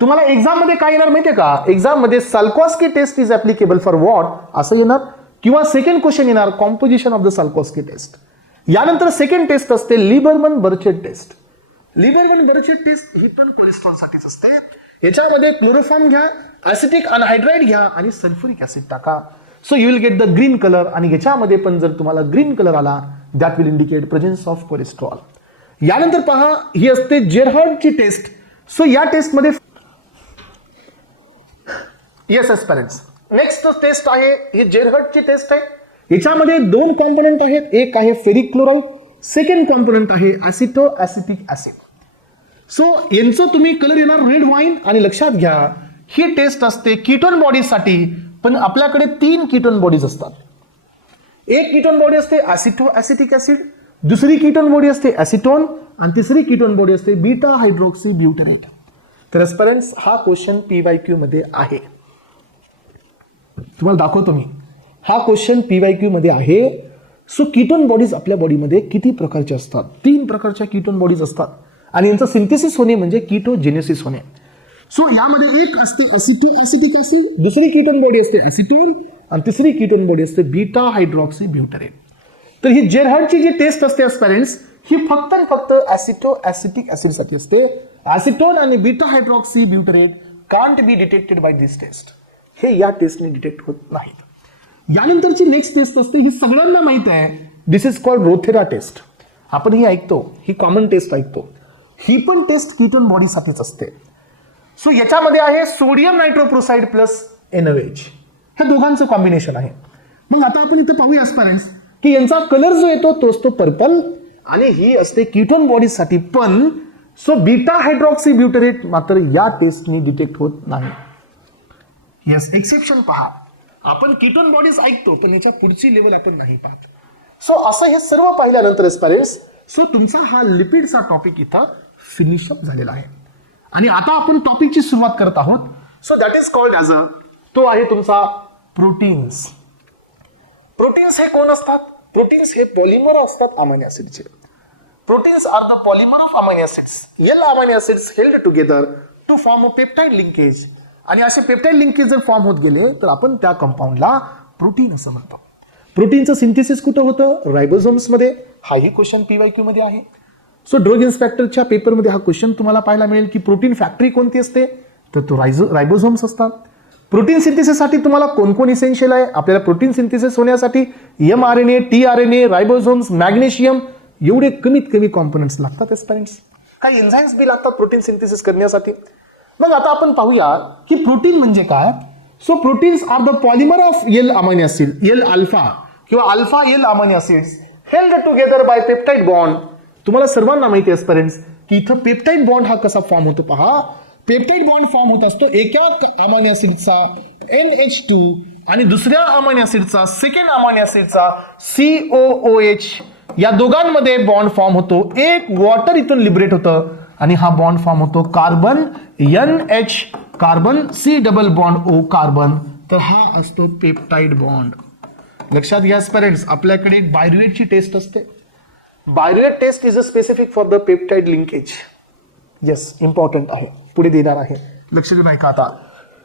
तुम्हाला एक्झाम मध्ये काय येणार माहितीये का? एक्झाम मध्ये Salkowski test is applicable for what असं येणार, किंवा सेकंड क्वेश्चन येणार composition of the Salkowski test. यानंतर सेकंड टेस्ट असते लिबरमन बर्चेट टेस्ट. लिबरमन बर्चेट टेस्ट ही पण कोलेस्ट्रॉल साठीच असते. याच्यामध्ये क्लोरोफॉर्म घ्या, ऍसिटिक अनहायड्राइड घ्या आणि सल्फ्युरिक ऍसिड टाका. So you will get the green colour. आणि याच्यामध्ये पण जर तुम्हाला ग्रीन कलर आला that will indicate presence of cholesterol. यानंतर पहा, ही असते जेरहर्डची टेस्ट. सो या टेस्टमध्ये येस एस्पिरंट्स, नेक्स्ट टेस्ट आहे ही जेरहर्डची टेस्ट आहे. याच्यामध्ये दोन कॉम्पोनंट आहेत, एक आहे फेरिक क्लोराइड, सेकंड कॉम्पोनंट आहे ऍसिटो ऍसिटिक ऍसिड. सो यांचं तुम्ही कलर येणार रेड वाईन. आणि लक्षात घ्या, ही टेस्ट असते कीटोन बॉडीजसाठी, पण आपल्याकडे 3 कीटोन बॉडीज असतात. एक कीटोन बॉडी असते ऍसिटो ऍसिटिक ऍसिड, दुसरी कीटोन बॉडी असते ऍसिटोन, आणि तिसरी कीटोन बॉडी असते बीटा हायड्रोक्सी ब्युटेरेट. तर एस्पिरंट्स, हा क्वेश्चन PYQ मध्ये आहे. तुम्हाला दाखवतो मी, हा क्वेश्चन PYQ मध्ये आहे. सो कीटोन बॉडीज आपल्या बॉडीमध्ये किती प्रकारचे असतात? 3 प्रकारच्या कीटोन बॉडीज असतात, आणि यांचं सिंथेसिस होणे म्हणजे कीटोजेनेसिस होणे. सो यामध्ये एक असते ऍसिटो ऍसिटिक ऍसिड, दुसरी कीटोन बॉडी असते ऍसिटोन, आणि तिसरी कीटोन बॉडी असते बीटा हायड्रॉक्सी ब्युटेरेट. तर ही जेरहर्डची जी टेस्ट असते एस्पिरंट्स, ही फक्त आणि फक्त ऍसिटो ऍसिटिक ऍसिड साठी असते. ऍसिटोन आणि beta hydroxy butyrate can't be detected by this test. हे या टेस्टने डिटेक्ट होत नाहीत. यानंतरची नेक्स्ट टेस्ट असते, ही सगळ्यांना माहित आहे, दिस इज कॉल्ड रोथेरा टेस्ट. आपण ही ऐकतो, ही कॉमन टेस्ट ऐकतो. ही पण टेस्ट कीटोन बॉडीसाठीच असते. सो याच्यामध्ये आहे सोडियम नायट्रोप्रोसाइड प्लस NaOH, हे दोघांचं कॉम्बिनेशन आहे. मग आता आपण इथं पाहूया एस्पिरंट्स की यांचा कलर जो येतो तोच तो पर्पल, आणि ही असते कीटोन बॉडीसाठी पण. सो बीटा हायड्रॉक्सी ब्युटेरेट मात्र या टेस्टनी डिटेक्ट होत नाही. येस, एक्सेप्शन पहा, आपण कीटोन बॉडीज ऐकतो पण याच्या पुढची लेवल आपण नाही पाहत. सो असं हे सर्व पाहिल्यानंतर एस्पिरंट्स, सो तुमचा हा लिपिडचा टॉपिक इथं फिनिश अप झालेला आहे. आणि आता आपण टॉपिकची सुरुवात करत आहोत. So that is called as तो आहे तुमचा प्रोटीन्स. प्रोटीन्स हे कोण असतात? प्रोटीन्स हे पॉलिमर असतात अमायनो ऍसिडचे. Proteins are the polymer of amino acids. L amino acids held together to form a peptide linkage. आणि असे पेप्टाइड लिंकेज जर फॉर्म होत गेले तर आपण त्या कंपाऊंडला प्रोटीन असं म्हणतो. प्रोटीनचं सिंथेसिस कुठं होतं? रायबोझोम्स मध्ये. हाही क्वेश्चन PYQ मध्ये आहे. सो ड्रग इन्स्पेक्टरच्या पेपरमध्ये हा क्वेश्चन तुम्हाला पाहायला मिळेल की प्रोटीन फॅक्टरी कोणती असते, तर तो रायबोझोम्स असतात. प्रोटीन सिंथेसिससाठी तुम्हाला कोण कोण इसेन्शियल आहे? आपल्याला प्रोटीन सिंथेसिस होण्यासाठी mRNA, tRNA, रायबोझोम्स, मॅग्नेशियम एवढे कमीत कमी कॉम्पोनंट्स लागतात एस्पिरंट्स. काही एन्झाईम्स बी लागतात प्रोटीन सिंथेसिस करण्यासाठी. मग आता आपण पाहूया की प्रोटीन म्हणजे काय. So proteins are the polymer of L amino acid, L alpha किंवा alpha L amino acids held together by peptide bond. तुम्हाला सर्वांना माहिती आहे एस्पिरंट्स की इथं पेप्टाइड बॉन्ड हा कसा फॉर्म होतो पहा. पेप्टाइड बॉन्ड फॉर्म होत असतो एका अमायनो ऍसिडचा NH2 आणि दुसऱ्या अमायनो ऍसिडचा सेकंड अमायनो ऍसिडचा COOH. या दोघांमध्ये बॉन्ड फॉर्म होतो. एक वॉटर इथून लिबरेट होतं आणि हा बॉन्ड फॉर्म होतो carbon NH, carbon C double bond O carbon. तर हा असतो पेप्टाइड बॉन्ड. लक्षात घ्या एस्पिरंट्स, आपल्याकडे एक बायरुएटची टेस्ट असते. Biuret test is a specific for the peptide linkage. Yes, important आहे, पुढे देणार आहे, लक्ष देऊन ऐका आता.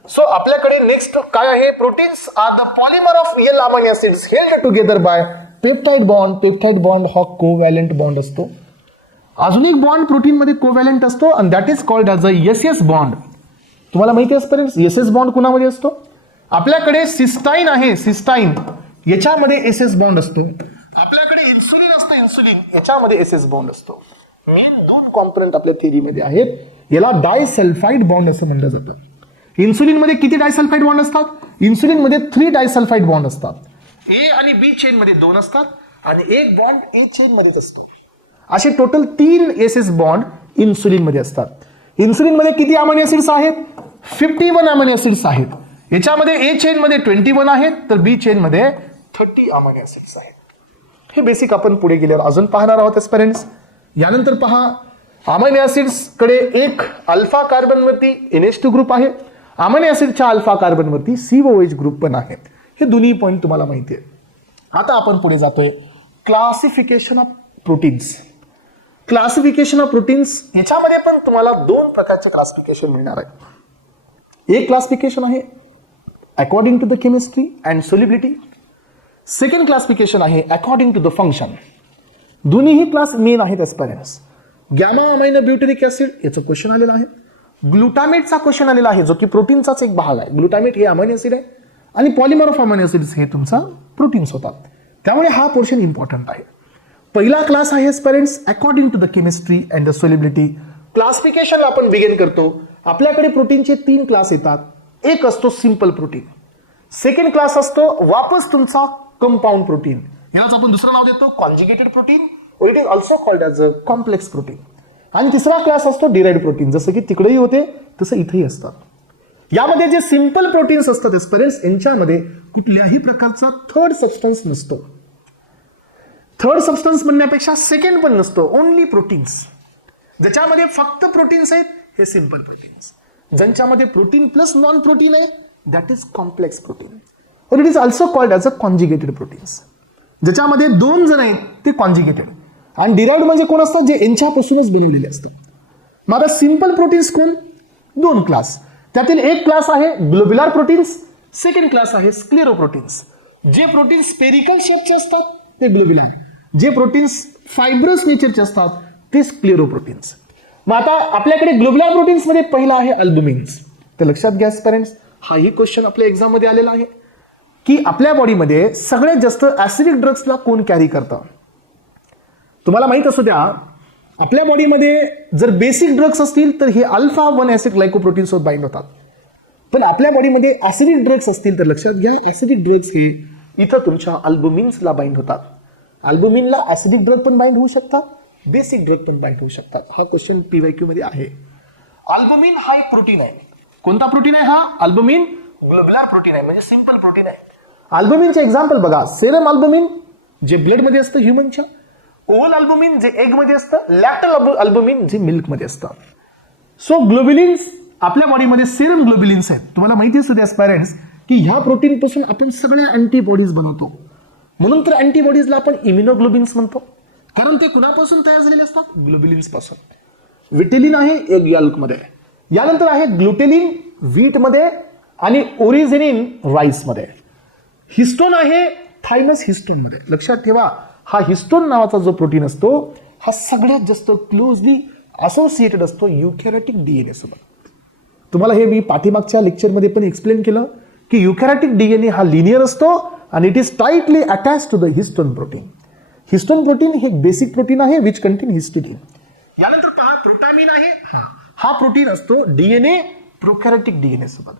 सो आपल्याकडे नेक्स्ट काय आहे? Proteins are the polymer of L amino acids held together by peptide bond. Peptide bond हा कोव्हॅलेंट बॉन्ड असतो. अजून एक बॉन्ड प्रोटीन मध्ये कोव्हॅलेंट असतो आणि that is called as a SS bond. तुम्हाला माहिती आहे एस्पिरंट्स SS बॉन्ड कुणामध्ये असतो? आपल्याकडे सिस्टाइन आहे, सिस्टाइन याच्यामध्ये SS बॉन्ड असतो. आपल्याकडे इन्सुलिन असतं, इन्सुलिन याच्यामध्ये SS बॉन्ड असतो. मेन 2 कॉम्पोनंट आपल्या थेरीमध्ये आहेत. याला डायसल्फाइड बॉन्ड असं म्हणलं जातं. इन्सुलिन मध्ये किती डायसल्फाइड बॉन्ड असतात? इन्सुलिन मध्ये 3 डायसल्फाइड बॉन्ड असतात. A आणि B चेन मध्ये 2 असतात आणि एक बॉन्ड A चेन मध्येच असतो. असे टोटल 3 SS बॉन्ड इन्सुलिन मध्ये असतात. इन्सुलिन मध्ये किती अमायनो ऍसिड्स आहेत? 51 अमायनो ऍसिड्स आहेत. याच्यामध्ये A चेन मध्ये 21 आहेत तर B चेन मध्ये 30 अमायनो ऍसिड्स आहेत. हे बेसिक आपण पुढे गेल्यावर अजून पाहणार आहोत एस्पिरंट्स. यानंतर पहा, अमायनो ऍसिड्स कडे एक अल्फा कार्बन वरती NH2 ग्रुप आहे. अमायनो ऍसिडच्या अल्फा कार्बन वरती COOH ग्रुप पण आहे. हे दोन्ही पॉईंट तुम्हाला माहिती आहे. आता आपण पुढे जातोय classification of proteins. Classification of proteins याच्यामध्ये पण तुम्हाला दोन प्रकारचे क्लासिफिकेशन मिळणार आहे. एक क्लासिफिकेशन आहे according to the chemistry and solubility. Second classification आहे अकॉर्डिंग टू द फंक्शन. दोन्हीही क्लास मेन आहेत aspirants. Gamma amino butyric acid याचं क्वेश्चन आलेलं आहे. ग्लुटामेटचा क्वेश्चन आलेला आहे जो की प्रोटीनचाच एक भाग आहे. ग्लुटामेट हे अमायनो ऍसिड आहे आणि पॉलिमर ऑफ अमायनो ऍसिड्स हे तुमचा प्रोटीन्स होतात. त्यामुळे हा पोर्शन इम्पॉर्टंट आहे. पहिला क्लास आहे aspirants according to the chemistry and the solubility. क्लासिफिकेशनला आपण बिगिन करतो. आपल्याकडे प्रोटीनचे 3 क्लास येतात. एक असतो सिंपल प्रोटीन, सेकंड क्लास असतो वापस तुमचा कंपाऊंड प्रोटीन, यालाच आपण दुसरं नाव देतो कॉन्जुगेटेड प्रोटीन, और it is also called as a complex protein. आणि तिसरा क्लास असतो डिराइव्ड प्रोटीन, जसं की तिकडेही होते तसं इथेही असतात. यामध्ये जे सिंपल प्रोटीन्स असतात एस्परेन्स यांच्यामध्ये कुठल्याही प्रकारचा थर्ड सबस्टन्स नसतो. थर्ड सबस्टन्स म्हणण्यापेक्षा सेकंड पण नसतो, ओनली प्रोटीन्स. ज्याच्यामध्ये फक्त प्रोटीन्स आहेत हे सिंपल प्रोटीन्स. ज्यांच्यामध्ये प्रोटीन प्लस नॉन प्रोटीन आहे दॅट इज कॉम्प्लेक्स प्रोटीन, और it is also called as a conjugated proteins. ज्याच्यामध्ये 2 जण आहेत ते कॉन्जुगेटेड, आणि डिराइव्ड म्हणजे कोण असतात जे यांच्यापासूनच बनवलेले असतात. मग आता सिंपल प्रोटीन्स कोण? 2 क्लास. त्यातील एक क्लास आहे ग्लोब्युलर प्रोटीन्स, सेकंड क्लास आहे स्क्लेरो प्रोटीन्स. जे प्रोटीन स्पेरिकल शेपचे असतात ते ग्लोब्युलर, जे प्रोटीन्स फायब्रस नेचरचे असतात ते स्क्लेरो प्रोटीन्स. मग आता आपल्याकडे ग्लोब्युलर प्रोटीन्स मध्ये पहिला आहे अल्बुमिन्स. तर लक्षात घ्या पेरेंट्स, हाही क्वेश्चन आपल्या एक्झाम मध्ये आलेला आहे की आपल्या बॉडीमध्ये सगळ्यात जास्त ऍसिडिक ड्रग्सला कोण कॅरी करतं. तुम्हाला माहित असू द्या, आपल्या बॉडीमध्ये जर बेसिक ड्रग्स असतील तर हे अल्फा 1 ऍसिड ग्लायकोप्रोटीन सोबत बाइंड होतात. पण आपल्या बॉडीमध्ये ऍसिडिक ड्रग्स असतील तर लक्षात घ्या, ऍसिडिक ड्रग्स हे इथं तुमच्या अल्बुमिन्सला बाइंड होतात. अल्बुमिनला ऍसिडिक ड्रग पण बाइंड होऊ शकतात, बेसिक ड्रग पण बाइंड होऊ शकतात. हा क्वेश्चन पीवायक्यू मध्ये आहे. अल्बुमिन हा एक प्रोटीन आहे. कोणता प्रोटीन आहे हा? अल्बुमिन ग्लोब्युलर प्रोटीन आहे, म्हणजे सिंपल प्रोटीन आहे. अल्बुमिनचे एक्झाम्पल बघा, सेरम अल्बुमिन जे ब्लड मध्ये असतं ह्युमनच्या, ओव्हल अल्बुमिन जे एग मध्ये असतं, लॅक्टल अल्बुमिन जे मिल्क मध्ये असतं. सो ग्लोब्युलिन्स आपल्या बॉडीमध्ये सेरम ग्लोब्युलिन्स आहेत. तुम्हाला माहिती असू द्या पॅरेंट्स की ह्या प्रोटीन पासून आपण सगळ्या अँटीबॉडीज बनवतो. म्हणून तर अँटीबॉडीजला आपण इम्युनोग्लोबिन्स म्हणतो, कारण ते कुणापासून तयार झालेले असतात? ग्लोब्युलिन्स पासून. विटिलिन आहे एग यॉल्क मध्ये, यानंतर आहे ग्लुटेलिन व्हीट मध्ये आणि ओरिजिनिन राईस मध्ये. हिस्टोन आहे थायमस हिस्टोन मध्ये. लक्षात ठेवा, हा हिस्टोन नावाचा जो प्रोटीन असतो हा सगळ्यात जास्त क्लोजली असोसिएटेड असतो युकॅरियोटिक डीएनए सोबत. तुम्हाला हे मी पाठीमागच्या लेक्चरमध्ये पण एक्सप्लेन केलं की युकॅरियोटिक डीएनए हा लिनियर असतो आणि it is tightly attach to the histone protein. Histone protein हे बेसिक प्रोटीन आहे विच कंटेन हिस्टिडीन. यानंतर पहा प्रोटामिन आहे, हा प्रोटीन असतो डीएनए प्रोकॅरियोटिक डीएनए सोबत.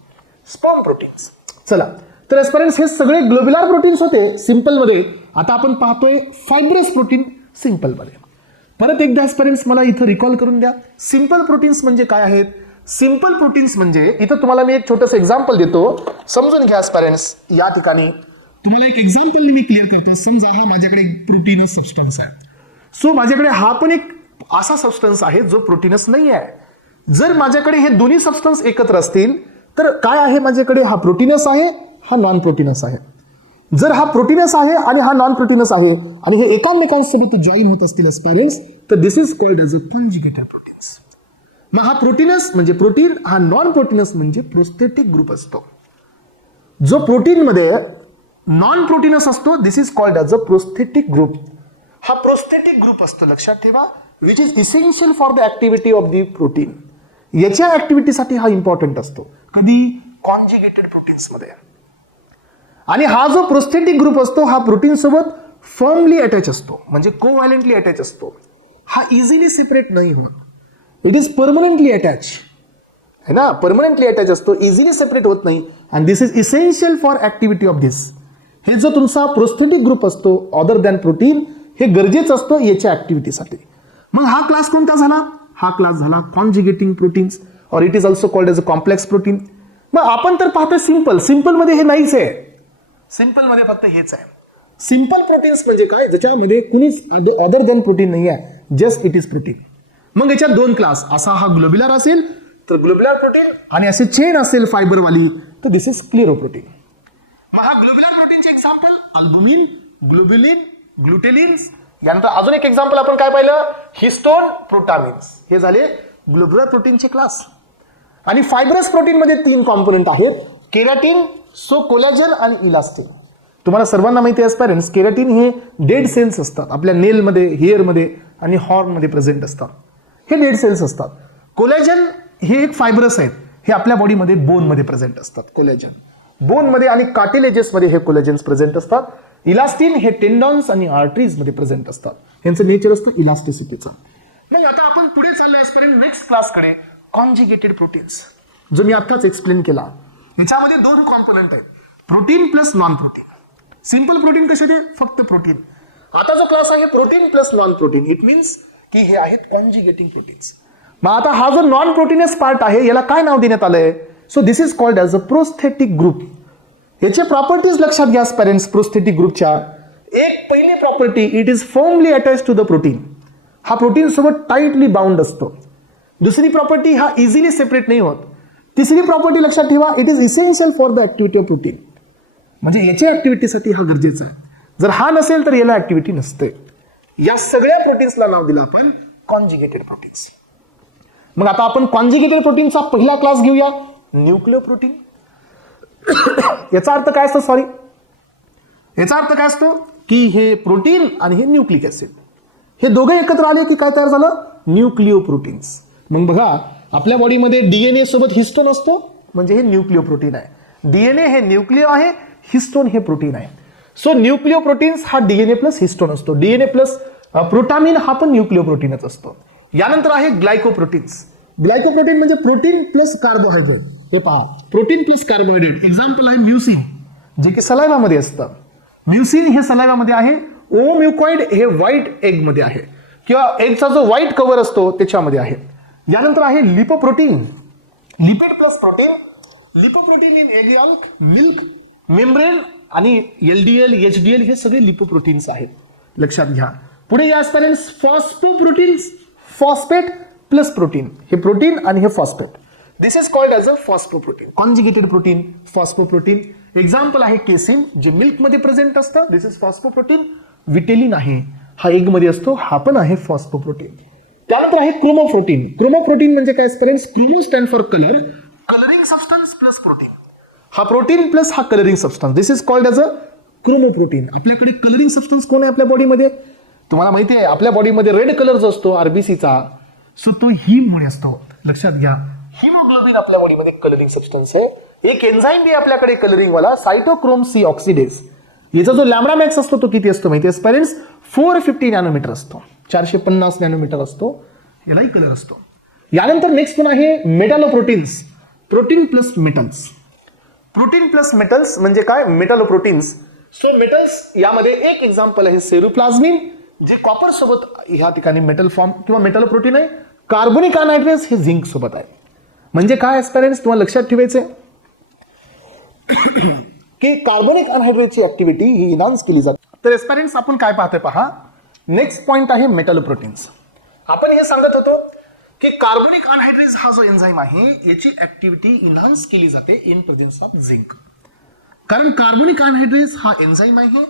Sperm proteins. चला, तर एस्परेन्स हे सगळे ग्लोब्युलर प्रोटीन्स होते सिंपल मध्ये. आता आपण पाहतोय फायब्रस प्रोटीन सिंपल मध्ये. परत एकदा एस्परेन्स मला इथं रिकॉल करून द्या, सिंपल प्रोटीन्स म्हणजे काय आहेत. सिंपल प्रोटीन्स म्हणजे इथं तुम्हाला मी एक छोटंसं एक्झाम्पल देतो, समजून घ्या एस्परेन्स. या ठिकाणी तुम्हाला एक एक्झाम्पल मी क्लिअर करतो. समजा हा माझ्याकडे एक प्रोटीनस सबस्टन्स आहे. सो माझ्याकडे हा पण एक असा सबस्टन्स आहे जो प्रोटीनस नाही आहे. जर माझ्याकडे हे दोन्ही सबस्टन्स एकत्र असतील तर काय आहे, माझ्याकडे हा प्रोटीनस आहे, हा नॉन प्रोटीनस आहे. जर हा प्रोटीनस आहे आणि हा नॉन प्रोटीनस आहे आणि हे एकामेकांसोबत जॉईन होत असतील एस्परेन्स, तर this is called as a conjugated proteins. मग हा प्रोटीनस म्हणजे प्रोटीन, हा नॉन प्रोटीनस म्हणजे प्रोस्थेटिक ग्रुप असतो. जो प्रोटीन मध्ये नॉन प्रोटीनस असतो this is called as a prosthetic group. हा प्रोस्थेटिक ग्रुप असतो, लक्षात ठेवा, which is essential for the activity of the protein. याच्या ऍक्टिव्हिटीसाठी हा इम्पॉर्टंट असतो. कधी? कॉन्जुगेटेड प्रोटीन्स मध्ये. आणि हा जो प्रोस्थेटिक ग्रुप असतो हा प्रोटीन सोबत फर्मली अटॅच असतो, म्हणजे कोव्हॅलेंटली अटॅच असतो. हा इझिली सेपरेट नाही होत, इट इज परमनंटली अटॅच है ना, परमनंटली अटॅच असतो, इझिली सेपरेट होत नाही. And this is essential for activity of this. हे जो तुमचा प्रोस्थेटिक ग्रुप असतो अदर दॅन प्रोटीन, हे गरजेचं असतं याच्या ऍक्टिव्हिटीसाठी. मग हा क्लास कोणता झाला? हा क्लास झाला कॉन्जुगेटिंग प्रोटीन्स, और it is also called as a complex protein. मग आपण तर पाहतो सिंपल, सिंपल मध्ये हे नाहीच आहे, सिंपल मध्ये फक्त हेच आहे. सिंपल प्रोटीन्स म्हणजे काय? ज्याच्यामध्ये कुणीच अदर दॅन प्रोटीन नाही आहे, जस्ट इट इज प्रोटीन. मग याच्यात 2 क्लास, असा हा ग्लोब्युलर असेल तर ग्लोब्युलर प्रोटीन, आणि असे चेन असेल फायबरवाली तर दिस इज स्क्लेरो प्रोटीन. हा ग्लोब्युलर प्रोटीनचे एक्झाम्पल अल्बुमिन, ग्लोब्युलिन, ग्लुटेलिन्स. यानंतर अजून एक एक्झाम्पल आपण काय पाहिलं, हिस्टोन, प्रोटामिन्स. हे झाले ग्लोब्युलर प्रोटीनचे क्लास. आणि फायब्रस प्रोटीन मध्ये 3 कॉम्पोनंट आहेत, केराटिन, सो कोलॅजन आणि इलास्टिन. तुम्हाला सर्वांना माहिती आहे पेरेंट्स, केराटिन हे डेड सेल्स असतात आपल्या नेलमध्ये, हेअरमध्ये आणि हॉर्नमध्ये प्रेझेंट असतात. हे डेड सेल्स असतात. कोलॅजन हे एक फायब्रस आहेत, हे आपल्या बॉडीमध्ये बोनमध्ये प्रेझेंट असतात. कोलॅजन बोनमध्ये आणि कार्टिलेजेसमध्ये हे कोलॅजन्स प्रेझेंट असतात. इलास्टिन हे टेंडॉन्स आणि आर्टरीजमध्ये प्रेझेंट असतात. यांचं नेचर असतं इलास्टिसिटीचं. मग आता आपण पुढे चाललोय आजपर्यंत नेक्स्ट क्लासकडे, कॉन्जिगेटेड प्रोटीन्स, जो मी आत्ताच एक्सप्लेन केला. याच्यामध्ये 2 कॉम्पोनंट आहेत, protein plus non protein. Simple protein कशाने, फक्त प्रोटीन. आता जो क्लास आहे protein plus non protein, it means की हे आहेत कॉन्जिगेटिंग प्रोटीन्स. मग आता हा जो नॉन प्रोटीनस पार्ट आहे याला काय नाव देण्यात आलंय, so this is called as a prosthetic group. याचे प्रॉपर्टीज लक्षात घ्या पेरेंट्स. प्रोस्थेटिक ग्रुपच्या एक पहिली property, it is firmly attach to the protein. हा प्रोटीन सोबत टाइटली बाउंड असतो. दुसरी प्रॉपर्टी, हा इझिली सेपरेट नाही होत. तिसरी प्रॉपर्टी लक्षात ठेवा, it is essential for the activity of protein. म्हणजे याच्या ऍक्टिव्हिटीसाठी हा गरजेचा आहे. जर हा नसेल तर याला ऍक्टिव्हिटी नसते. या सगळ्या प्रोटीन्सला नाव दिलं आपण कॉन्जिगेटेड प्रोटीन्स. मग आता आपण कॉन्जिगेटेड प्रोटीनचा पहिला क्लास घेऊया, न्यूक्लिओ प्रोटीन. याचा अर्थ काय असतो, याचा अर्थ काय असतो की हे प्रोटीन आणि हे न्यूक्लिक ऍसिड हे दोघे एकत्र आले की काय तयार झालं, न्यूक्लिओ प्रोटीन्स. मग बघा आपल्या बॉडीमध्ये डीएनए सोबत हिस्टोन असतो, म्हणजे हे न्यूक्लिओ प्रोटीन आहे. डीएनए हे न्यूक्लिओ आहे, हिस्टोन हे प्रोटीन आहे. सो न्यूक्लिओ प्रोटीन्स हा डीएनए प्लस हिस्टोन असतो. डीएनए प्लस प्रोटामिन हा पण न्यूक्लिओ प्रोटीनच असतो. यानंतर आहे ग्लायकोप्रोटीन्स. ग्लायकोप्रोटीन म्हणजे प्रोटीन प्लस कार्बोहायड्रेट. हे पहा, प्रोटीन प्लस कार्बोहायड्रेट. एक्झाम्पल आहे म्युसिन, जे की सलायवामध्ये असतं. म्युसिन हे सलायवामध्ये आहे. ओम्युकॉइड हे व्हाईट एग मध्ये आहे, किंवा एगचा जो व्हाईट कव्हर असतो त्याच्यामध्ये आहे. यानंतर आहे lipoprotein, lipid plus protein. Lipoprotein in egg yolk, milk, membrane आणि एलडीएल, एचडीएल हे सगळे लिपोप्रोटीन्स आहेत. लक्षात घ्या. पुढे या parents phosphoproteins, phosphate plus protein. हे प्रोटीन आणि हे phosphate. This is called as a phosphoprotein. Conjugated protein, phosphoprotein. Example आहे केसिन, जे मिल्क मध्ये प्रेझेंट असतं. This is फॉस्फोप्रोटीन. विटेलिन आहे, हा एग मध्ये असतो, हा पण आहे फॉस्फोप्रोटीन. त्यानंतर आहे क्रोमोप्रोटीन. क्रोमोप्रोटीन म्हणजे काय parents, chromo stand for colour, colouring substance plus protein. हा प्रोटीन प्लस हा colouring substance. This is called as a chromoprotein. आपल्याकडे कलरिंग सबस्टन्स कोण आहे आपल्या बॉडीमध्ये, तुम्हाला माहिती आहे आपल्या बॉडीमध्ये रेड कलर जो असतो आरबीसीचा, सो तो हिममुळे असतो. लक्षात घ्या, हिमोग्लोबिन आपल्या बॉडीमध्ये कलरिंग सबस्टन्स आहे. एक एन्झाईम बी आपल्याकडे कलरिंग वाला, सायटोक्रोम सी ऑक्सिडेज. याचा जो लॅम्बडा मॅक्स असतो तो किती असतो माहिती आहे पेरेंट्स, 450 नॅनोमीटर असतो, 450 नॅनोमीटर असतो. यालाही कलर असतो. यानंतर नेक्स्ट पण आहे metalloproteins, protein plus metals. Protein plus metals म्हणजे काय, मेटॅलोप्रोटीन्स. सो मेटल्स यामध्ये एक एक्झाम्पल आहे सेरोप्लाझ्मिन, जे कॉपर सोबत ह्या ठिकाणी मेटल फॉर्म किंवा मेटॅलोप्रोटीन आहे. कार्बोनिक अनहायड्रेट्स हे झिंक सोबत आहे. म्हणजे काय एस्पेरेंट्स तुम्हाला लक्षात ठेवायचे की कार्बोनिक अनहायड्रेटची ऍक्टिव्हिटी ही इन्हान्स केली जाते. तर एस्पेरेंट्स आपण काय पाहतोय पहा, नेक्स्ट पॉइंट आहे मेटॅलोप्रोटीन्स. आपण हे सांगत होतो की कार्बोनिक अनहायड्रेट्स हा जो एन्झाईम आहे याची ऍक्टिव्हिटी इन्हान्स केली जाते इन प्रेझेन्स ऑफ झिंक. कारण कार्बोनिक अनहायड्रेट्स हा एन्झाईम आहे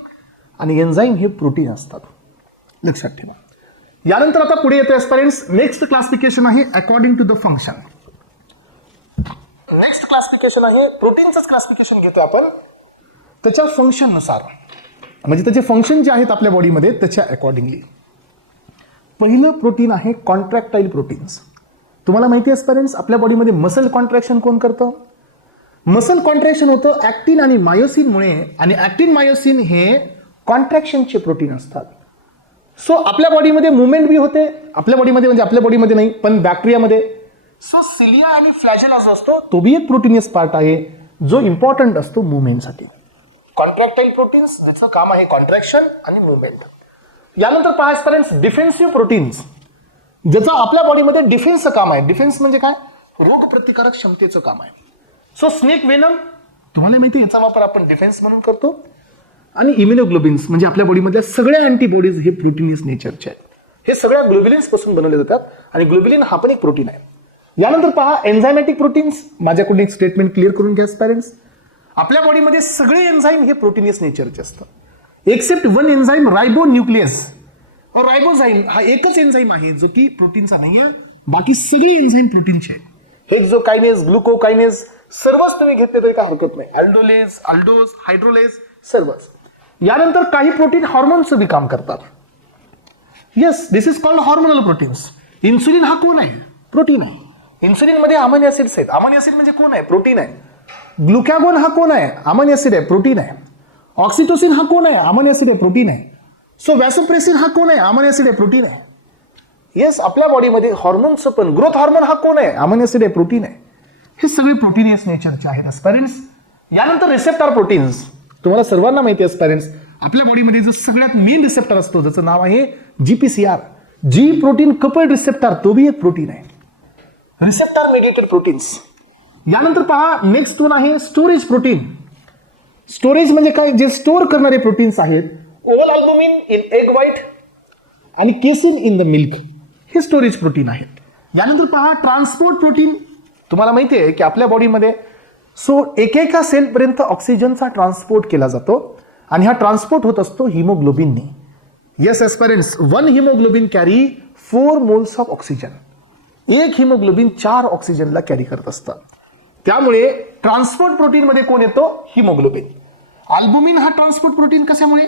आणि एन्झाईम हे प्रोटीन असतात. लक्षात ठेवा. यानंतर आता पुढे येतो एस्पेरेंट्स, नेक्स्ट क्लासिफिकेशन आहे according to the function. Next classification आहे प्रोटीनचं क्लासिफिकेशन घेतो आपण त्याच्या फंक्शन नुसार, म्हणजे त्याचे फंक्शन जे आहेत आपल्या बॉडीमध्ये त्याच्या अकॉर्डिंगली. पहिलं प्रोटीन आहे कॉन्ट्रॅक्टाईल प्रोटीन्स. तुम्हाला माहिती आहे पेरेंट्स आपल्या बॉडीमध्ये मसल कॉन्ट्रॅक्शन कोण करतं, मसल कॉन्ट्रॅक्शन होतं ऍक्टिन आणि मायोसिनमुळे, आणि ऍक्टिन मायोसिन हे कॉन्ट्रॅक्शनचे प्रोटीन असतात. सो आपल्या बॉडीमध्ये मुवमेंट बी होते, आपल्या बॉडीमध्ये म्हणजे आपल्या बॉडीमध्ये नाही पण बॅक्टेरियामध्ये. सो सिलिया आणि फ्लॅजेला जो असतो तो बी एक प्रोटीनियस पार्ट आहे जो इम्पॉर्टंट असतो मुवमेंटसाठी. कॉन्ट्रॅक्टाईल प्रोटीन्स ज्याचं काम आहे कॉन्ट्रॅक्शन आणि मुवमेंट. यानंतर पहा पेरेंट्स डिफेन्सिव्ह प्रोटीन्स, ज्याचं आपल्या बॉडीमध्ये डिफेन्सचं काम आहे. डिफेन्स म्हणजे काय, रोग प्रतिकारक क्षमतेचं काम आहे. सो स्नेक वेनम तुम्हाला माहिती याचा वापर आपण डिफेन्स म्हणून करतो. आणि इम्युनोग्लोबिन्स म्हणजे आपल्या बॉडीमधल्या सगळ्या अँटीबॉडीज हे प्रोटीनियस नेचरचे आहेत. हे सगळ्या ग्लोबिलिन्स पासून बनवले जातात आणि ग्लोबिलिन हा पण एक प्रोटीन आहे. यानंतर पहा एन्झायमॅटिक प्रोटीन्स. माझ्याकडून एक स्टेटमेंट क्लिअर करून घ्या पेरेंट्स, आपल्या बॉडीमध्ये सगळे एन्झाईम हे प्रोटीनियस नेचरचे असतात. एक्सेप्ट वन एन्झाईम रायबोन्यूक्लियस और रायबोझाईम हा एकच एन्झाईम आहे जो की प्रोटीनचा नाही आहे, बाकी सगळी एन्झाईम प्रोटीनचे आहे. हेक्झोकायनेज, ग्लुकोकायनेज सर्वच तुम्ही घेतले तरी काय हरकत नाही. अल्डोलेज, अल्डोज, हायड्रोलेज सर्वच. यानंतर काही प्रोटीन हॉर्मोनचं बी काम करतात. Yes, this is called hormonal proteins. Insulin हा कोण आहे? प्रोटीन आहे. इन्सुलिन मध्ये अमायनो ऍसिड्स आहेत. अमायनो ऍसिड म्हणजे कोण आहे? प्रोटीन आहे. ग्लुकॅगॉन हा कोण आहे? अमायनो ऍसिड आहे, प्रोटीन आहे. ऑक्सिटोसिन हा कोण आहे? अमायनो ऍसिड आहे, प्रोटीन आहे. सो वॅसोप्रेसिन हा कोण आहे? अमायनो ऍसिड आहे, प्रोटीन आहे. येस, आपल्या बॉडीमध्ये हॉर्मोनचं पण ग्रोथ हार्मोन हा कोण आहे? अमायनो ऍसिड आहे, प्रोटीन आहे. हे सगळे प्रोटीनियस नेचरचे आहेत एस्पायरेंट्स. यानंतर रिसेप्टर प्रोटीन्स. तुम्हाला सर्वांना माहिती आहे एस्पायरेंट्स, आपल्या बॉडीमध्ये जो सगळ्यात मेन रिसेप्टर असतो ज्याचं नाव आहे GPCR, G protein coupled receptor, तो भी एक प्रोटीन आहे. Receptor mediated proteins. यानंतर पहा नेक्स्ट वन आहे स्टोरेज प्रोटीन. स्टोरेज म्हणजे काय? जे स्टोअर करणारे प्रोटीन्स आहेत. Ovalbumin in egg white आणि केसिन इन द मिल्क, हे स्टोरेज प्रोटीन आहेत. यानंतर पहा ट्रान्सपोर्ट प्रोटीन. तुम्हाला माहिती आहे की आपल्या बॉडीमध्ये एकेका सेलपर्यंत ऑक्सिजनचा ट्रान्सपोर्ट केला जातो आणि हा ट्रान्सपोर्ट होत असतो हिमोग्लोबिनने. Yes aspirants, 1 haemoglobin carry 4 moles of oxygen. एक हिमोग्लोबिन 4 ऑक्सिजनला कॅरी करत असतं. त्यामुळे ट्रान्सपोर्ट प्रोटीन मध्ये कोण येतो? हिमोग्लोबिन. अल्बुमिन हा ट्रान्सपोर्ट प्रोटीन कशामुळे?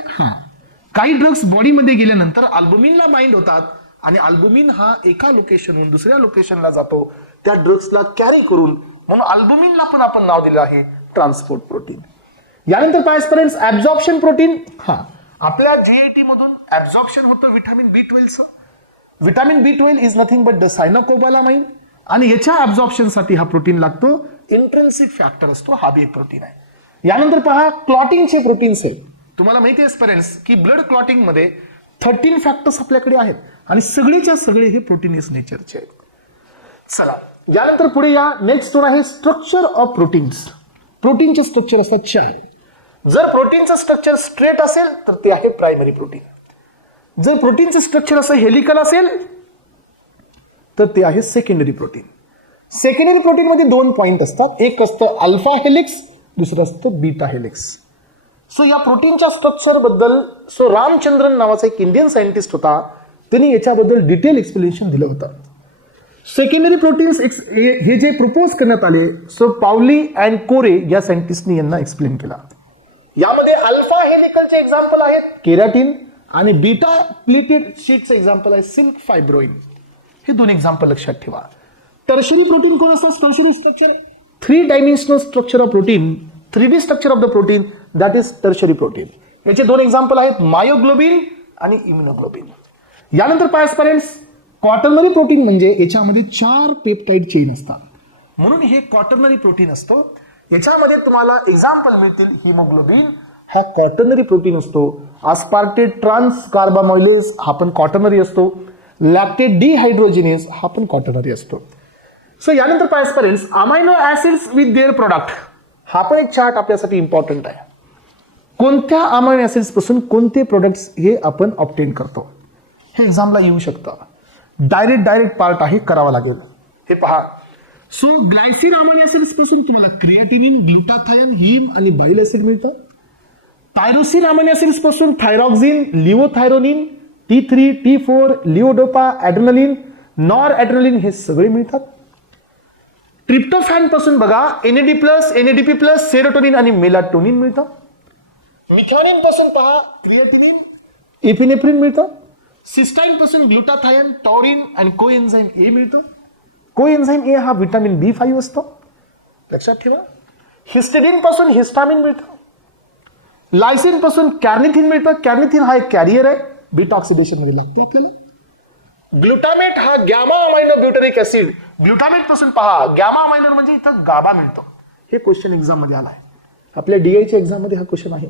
काही ड्रग्स बॉडीमध्ये गेल्यानंतर अल्बुमिनला बाइंड होतात आणि अल्बुमिन हा एका लोकेशनहून दुसऱ्या लोकेशनला जातो त्या ड्रग्सला कॅरी करून, म्हणून अल्बुमिनला पण आपण नाव दिलं आहे ट्रान्सपोर्ट प्रोटीन. यानंतर काय एस्पिरंट्स? Absorption protein. आपल्या GIT मधून ऍब्झॉर्प्शन होतं व्हिटॅमिन B12चं. Vitamin B12 is nothing but the cyanocobalamin आणि याच्या ऍब्झॉर्प्शनसाठी हा प्रोटीन लागतो. इंट्रिन्सिक फॅक्टर असतो, हा बी एक प्रोटीन आहे. यानंतर पहा क्लॉटिंगचे प्रोटीन्स आहेत. तुम्हाला माहिती आहे एस्पिरंट्स की ब्लड क्लॉटिंग मध्ये 13 फॅक्टर्स आपल्याकडे आहेत आणि सगळेच्या सगळे हे प्रोटीनियस नेचरचे आहेत. चला यानंतर पुढे या. नेक्स्ट वन आहे स्ट्रक्चर ऑफ प्रोटीन्स. प्रोटीनचे स्ट्रक्चर असतात 4. जर प्रोटीनचं स्ट्रक्चर स्ट्रेट असेल तर ते आहे प्रायमरी प्रोटीन. जर प्रोटीनचं स्ट्रक्चर असं हेलिकल असेल तर ते आहे सेकंडरी प्रोटीन. सेकंडरी प्रोटीन मध्ये 2 पॉइंट असतात. एक असतं अल्फा हेलिक्स, दुसरं असतं बीटा हेलिक्स. सो या प्रोटीनच्या स्ट्रक्चर बद्दल रामचंद्रन नावाचा एक इंडियन सायंटिस्ट होता, त्यांनी याच्याबद्दल डिटेल एक्सप्लेनेशन दिलं होतं. सेकंडरी प्रोटीन्स हे जे प्रपोज करण्यात आले, पावली अँड कोरे या सायंटिस्टनी यांना एक्सप्लेन केला. यामध्ये अल्फा हेलिकलचे एक्झाम्पल आहेत केराटिन आणि बीटा प्लेटेड शीटचे एक्झाम्पल आहे सिल्क फायब्रोइन. हे 2 एक्झाम्पल लक्षात ठेवा. टर्शरी प्रोटीन कोण असतात? Tertiary structure 3 dimensional structure of protein, 3D structure of the protein, that is tertiary protein. याचे 2 एक्झाम्पल आहेत मायोग्लोबिन आणि इम्युनोग्लोबिन. यानंतर पायस्परेंट्स क्वाटर्नरी प्रोटीन म्हणजे याच्यामध्ये 4 पेप्टाइड चेन असतात, म्हणून हे क्वाटर्नरी प्रोटीन असतो. याच्यामध्ये तुम्हाला एक्झाम्पल मिळतील. हिमोग्लोबिन हा क्वाटर्नरी प्रोटीन असतो. अस्पार्टेट ट्रान्स कार्बामोइलेज हा पण क्वाटर्नरी असतो. लॅक्टेट डिहायड्रोजिनेज हा पण क्वाटर्नरी असतो. सो यानंतर aspirants amino acids with their product, हा पण एक चार्ट आपल्यासाठी इम्पॉर्टंट आहे. कोणत्या अमायनो ऍसिड्स पासून कोणते प्रोडक्ट्स हे आपण ऑब्टेन करतो, हे एक्झामला येऊ शकतं. डायरेक्ट पार्ट आहे, करावा लागेल. हे पहा. सो ग्लायसिन अमायनो ऍसिड्स पासून तुम्हाला क्रिएटिनिन, ग्लुटाथायोन, हिम आणि बाइल ऍसिड मिळतं. टायरोसिन अमायनो ऍसिड्स पासून thyroxine, liothyronine, T3, T4, levodopa, adrenaline, nor adrenaline हे सगळे मिळतात. ट्रिप्टोफॅन पासून बघा NAD+, NADP+, सेरोटोनिन आणि मेलाटोनिन मिळतं. मिथॅनिन पासून पहा क्रिएटिनिन, इपिनेफ्रिन मिळतं. सिस्टाइन पासून ग्लुटाथायोन, टॉरिन आणि कोएन्झाइम ए मिळतं. कोएन्झाइम ए हा व्हिटॅमिन B5 असतो, लक्षात ठेवा. हिस्टिडीन पासून हिस्टामिन मिळतं. लायसिन पासून कॅर्निथिन मिळतं. कॅर्निथिन हा एक कॅरियर आहे, बीटा ऑक्सिडेशन मध्ये लागतो आपल्याला. ग्लुटामेट हा gamma amino butyric acid. Glutamate पासून पहा गॅमा अमायनो म्हणजे इथं गाबा मिळतो. हे क्वेश्चन एक्झाम मध्ये आलाय, आपल्या DIच्या एक्झाम मध्ये हा क्वेश्चन आहे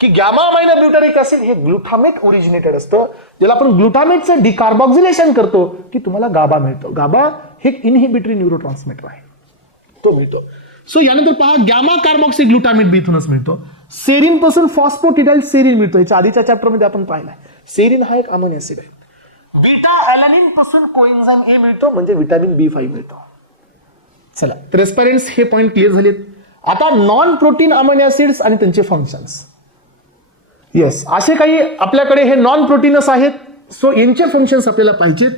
की गॅमा अमायनो ब्युटेरिक ऍसिड हे ग्लुटामेट ओरिजिनेटेड असतं, ज्याला आपण ग्लुटामेटचं डिकार्बॉक्सिलेशन करतो की तुम्हाला गाबा मिळतो. गाबा हे इनहिबिटरी न्यूरोट्रान्समीटर आहे, तो मिळतो. सो यानंतर पहा गॅमा कार्बॉक्सी ग्लुटामेट बी इथूनच मिळतो. सेरिन पासून फॉस्फोटिडाइल सेरिन मिळतो, याच्या आधीच्या चॅप्टर मध्ये आपण पाहिलाय. सेरिन हा एक अमायनो ऍसिड आहे. बीटा ॲलॅनिन पासून कोएन्झाइम ए मिळतो, म्हणजे व्हिटॅमिन B5 मिळतो. चला तर एस्पिरंट्स हे पॉइंट क्लिअर झालेत. आता नॉन प्रोटीन अमायनो ऍसिड्स आणि त्यांचे फंक्शन्स. येस, असे काही आपल्याकडे हे नॉन प्रोटीनस आहेत. सो यांचे फंक्शन्स आपल्याला पाहिजेत.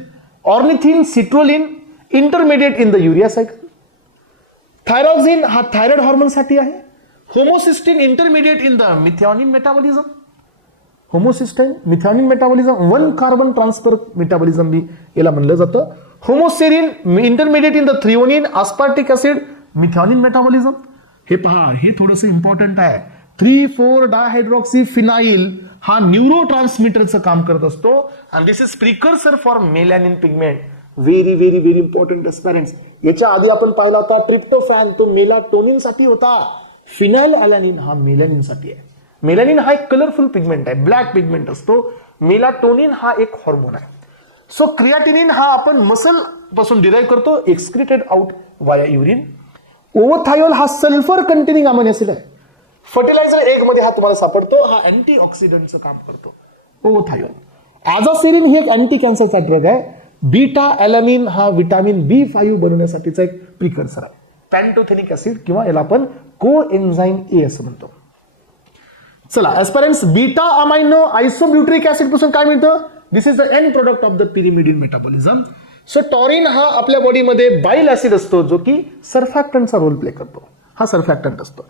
Ornithine, citrulline intermediate in the urea cycle. Thyroxine हा थायरॉइड हॉर्मोनसाठी आहे. Homocysteine intermediate in the methionine metabolism. Homocysteine methionine metabolism, 1 carbon transfer metabolism बी याला म्हणलं जातं. Homoserine intermediate in the threonine aspartic acid methionine metabolism. हे पहा, हे थोडंसं इम्पॉर्टंट आहे. 3,4 डायहायड्रॉक्सी फिनाइल हा न्यूरो ट्रान्समीटरचं काम करत असतो आणि this is precursor for melanin pigment. Very very very important aspirants. याच्या आधी आपण पाहिला होता ट्रिप्टोफॅन, तो मेलाटोनिन साठी होता. फिनाइल अॅलॅनिन हा मेलॅनिन साठी आहे. मेलॅनिन हा एक कलरफुल पिगमेंट आहे, ब्लॅक पिगमेंट असतो. मेलाटोनिन हा एक हॉर्मोन आहे. सो क्रिएटिनिन हा आपण मसल पासून डिराईव्ह करतो, एक्सक्रिटेड आउट वाया युरिन. ओव्होथायोल हा सल्फर कंटेनिंग अमायनो ऍसिड आहे. फर्टिलायझर एग मध्ये हा तुम्हाला सापडतो. हा अँटी ऑक्सिडंटचं काम करतो ओव्होथायोल. आझासेरिन ही एक अँटी कॅन्सरचा ड्रग आहे. बीटा अॅलॅनिन हा विटामिन B5 बनवण्यासाठीचा एक प्रिकर्सर आहे. पॅन्टोथेनिक ऍसिड किंवा याला आपण कोएन्झाइम ए असं म्हणतो. चला, aspirants, beta amino isobutyric acid पासून काय मिळतं? This is the end product of the pyrimidine metabolism. So taurine हा आपल्या बॉडीमध्ये बाईल ऍसिड असतो, जो की सर्फॅक्टंटचा रोल प्ले करतो. हा सर्फॅक्टंट असतो.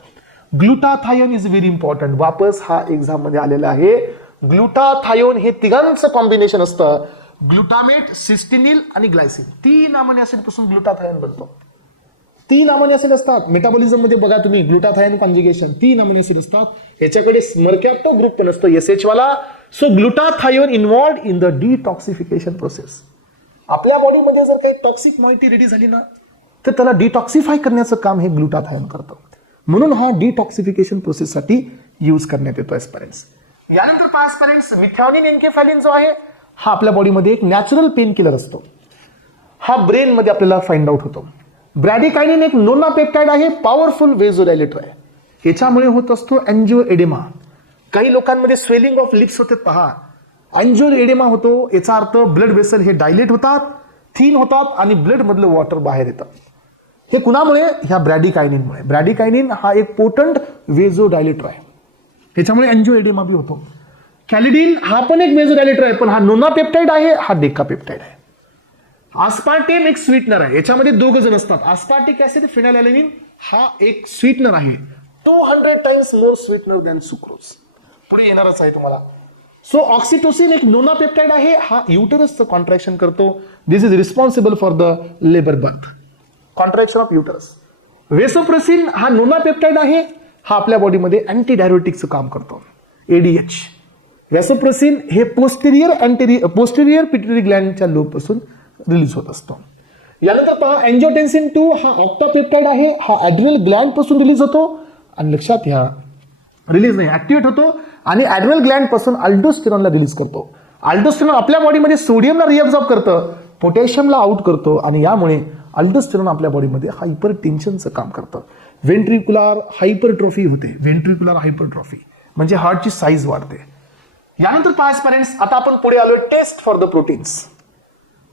ग्लुटाथायोन इज व्हेरी इम्पॉर्टंट. वापस हा एक्झाम मध्ये आलेला आहे. ग्लुटाथायोन हे तिघांचं कॉम्बिनेशन असतं. ग्लुटामेट, सिस्टिनिल आणि ग्लायसिन, 3 अमायनो ऍसिड पासून ग्लुटाथायोन बनतो. 3 अमायनो ऍसिड असतात. मेटाबॉलिझम मध्ये बघा तुम्ही, ग्लुटाथायोन कॉन्जुगेशन 3 अमायनो ऍसिड असतात. याच्याकडे मर्कॅप्टो ग्रुप पण असतो, SH वाला. So glutathione involved in the detoxification process. आपल्या बॉडीमध्ये जर काही टॉक्सिक मॉइटी रेडी झाली ना, तर त्याला डिटॉक्सिफाय करण्याचं काम हे ग्लुटाथायोन करतं. म्हणून हा डिटॉक्सिफिकेशन प्रोसेससाठी यूज करण्यात येतो एस्पेरेंट्स. यानंतर पहा एस्पेरेंट्स, मिथॅनिन एन्केफॅलिन जो आहे हा आपल्या बॉडीमध्ये एक नॅचरल पेन किलर असतो. हा ब्रेन मध्ये आपल्याला फाइंड आउट होतो. ब्रॅडिकायनिन एक नोनापेप्टाइड आहे, पॉवरफुल वेझोडायलेटर आहे. याच्यामुळे होत असतो एंजिओ एडेमा. काही लोकांमध्ये स्वेलिंग ऑफ लिप्स होते पहा, एंजिओ एडेमा होतो. याचा अर्थ ब्लड वेसल हे डायलेट होतात, थिन होतात आणि ब्लड मधलं वॉटर बाहेर येतं. हे कुणामुळे? ह्या ब्रॅडिकायनिनमुळे. ब्रॅडिकायनिन हा एक पोटंट वेझोडायलेटर आहे, त्याच्यामुळे एंजिओ एडेमा बी होतो. कॅलिडिन हा पण एक वेझोडायलेटर आहे, पण हा नोनापेप्टाइड आहे, हा डेकापेप्टाइड आहे. आस्पार्टेम एक स्वीटनर आहे. याच्यामध्ये 2 जण असतात. आस्पार्टिक ऍसिड, फिनाइलॅलॅनिन हा एक स्वीटनर आहे. 200 times more sweetener than sucrose. पुढे येणारच आहे तुम्हाला. सो ऑक्सिटोसिन एक नोनापेप्टाइड आहे, हा युटरसचं कॉन्ट्रॅक्शन करतो. This is responsible for the labour birth, contraction of uterus. Vasopressin हा नोनापेप्टाइड आहे, हा आपल्या बॉडीमध्ये अँटी डायरेटिकचं काम करतो, ADH. वेसोप्रेसिन हे पोस्टेरियर पिट्युटरी ग्लँडच्या लोब पासून रिलीज होत असतो. यानंतर पहा, एंजिओटेन्सिन 2 हा ऑक्टापेप्टाइड आहे, हा ॲड्रिनल ग्लँड पासून रिलीज होतो. आणि लक्षात घ्या, रिलीज नाही, ऍक्टिव्हेट होतो आणि ॲड्रिनल ग्लँड पासून अल्डोस्टेरॉनला रिलीज करतो. अल्डोस्टेरॉन आपल्या बॉडीमध्ये सोडियमला रिअब्सॉर्ब करतं, पोटॅशियमला आउट करतो आणि यामुळे अल्डोस्टेरॉन आपल्या बॉडीमध्ये हायपर टेन्शनचं काम करतं. व्हेंट्रिक्युलर हायपरट्रॉफी होते. व्हेंट्रिक्युलर हायपरट्रॉफी म्हणजे हार्टची साईज वाढते. यानंतर पहा पेरेंट्स, आता आपण पुढे आलोय टेस्ट फॉर द प्रोटीन्स.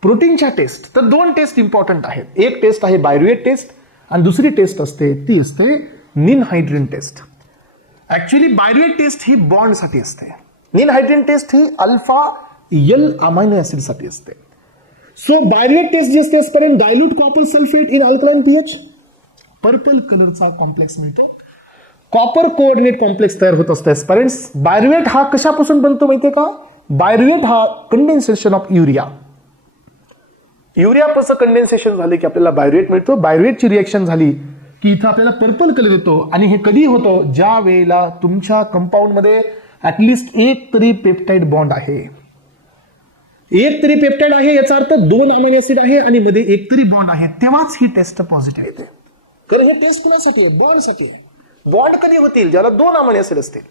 प्रोटीनच्या टेस्ट, तर 2 टेस्ट इम्पॉर्टंट आहेत. एक टेस्ट आहे बायरुएट टेस्ट आणि दुसरी टेस्ट असते ती असते निनहायड्रिन टेस्ट. ऍक्च्युअली बायरुएट टेस्ट ही बॉन्ड साठी असते. निनहायड्रिन टेस्ट ही अल्फा L अमायनो ऍसिड साठी असते. सो बायरुएट टेस्ट जी असते आजपर्यंत dilute copper sulphate in alkaline pH, purple कलरचा कॉम्प्लेक्स मिळतो. कॉपर कोऑर्डिनेट कॉम्प्लेक्स तयार होत असतो एस्पेरेंट्स. बायरुएट हा कशापासून बनतो माहितीये का? बायरुएट हा कंडेन्सेशन ऑफ युरिया. युरियापासून कंडेन्सेशन झाले की आपल्याला बायरुएट मिळतो. बायरुएटची रिएक्शन झाली की इथं आपल्याला पर्पल कलर येतो. आणि हे कधी होतं? ज्या वेळेला तुमच्या कंपाऊंड मध्ये ऍटलिस्ट एक तरी पेप्टाइड बॉन्ड आहे. एक तरी पेप्टाइड आहे याचा अर्थ 2 अमायनो ऍसिड आहे आणि मध्ये एक तरी बॉन्ड आहे, तेव्हाच ही टेस्ट पॉझिटिव्ह येते. कारण हे टेस्ट कुणासाठी आहे? बॉन्डसाठी आहे. बॉन्ड कधी होतील? ज्याला 2 अमायनो ऍसिड असतील.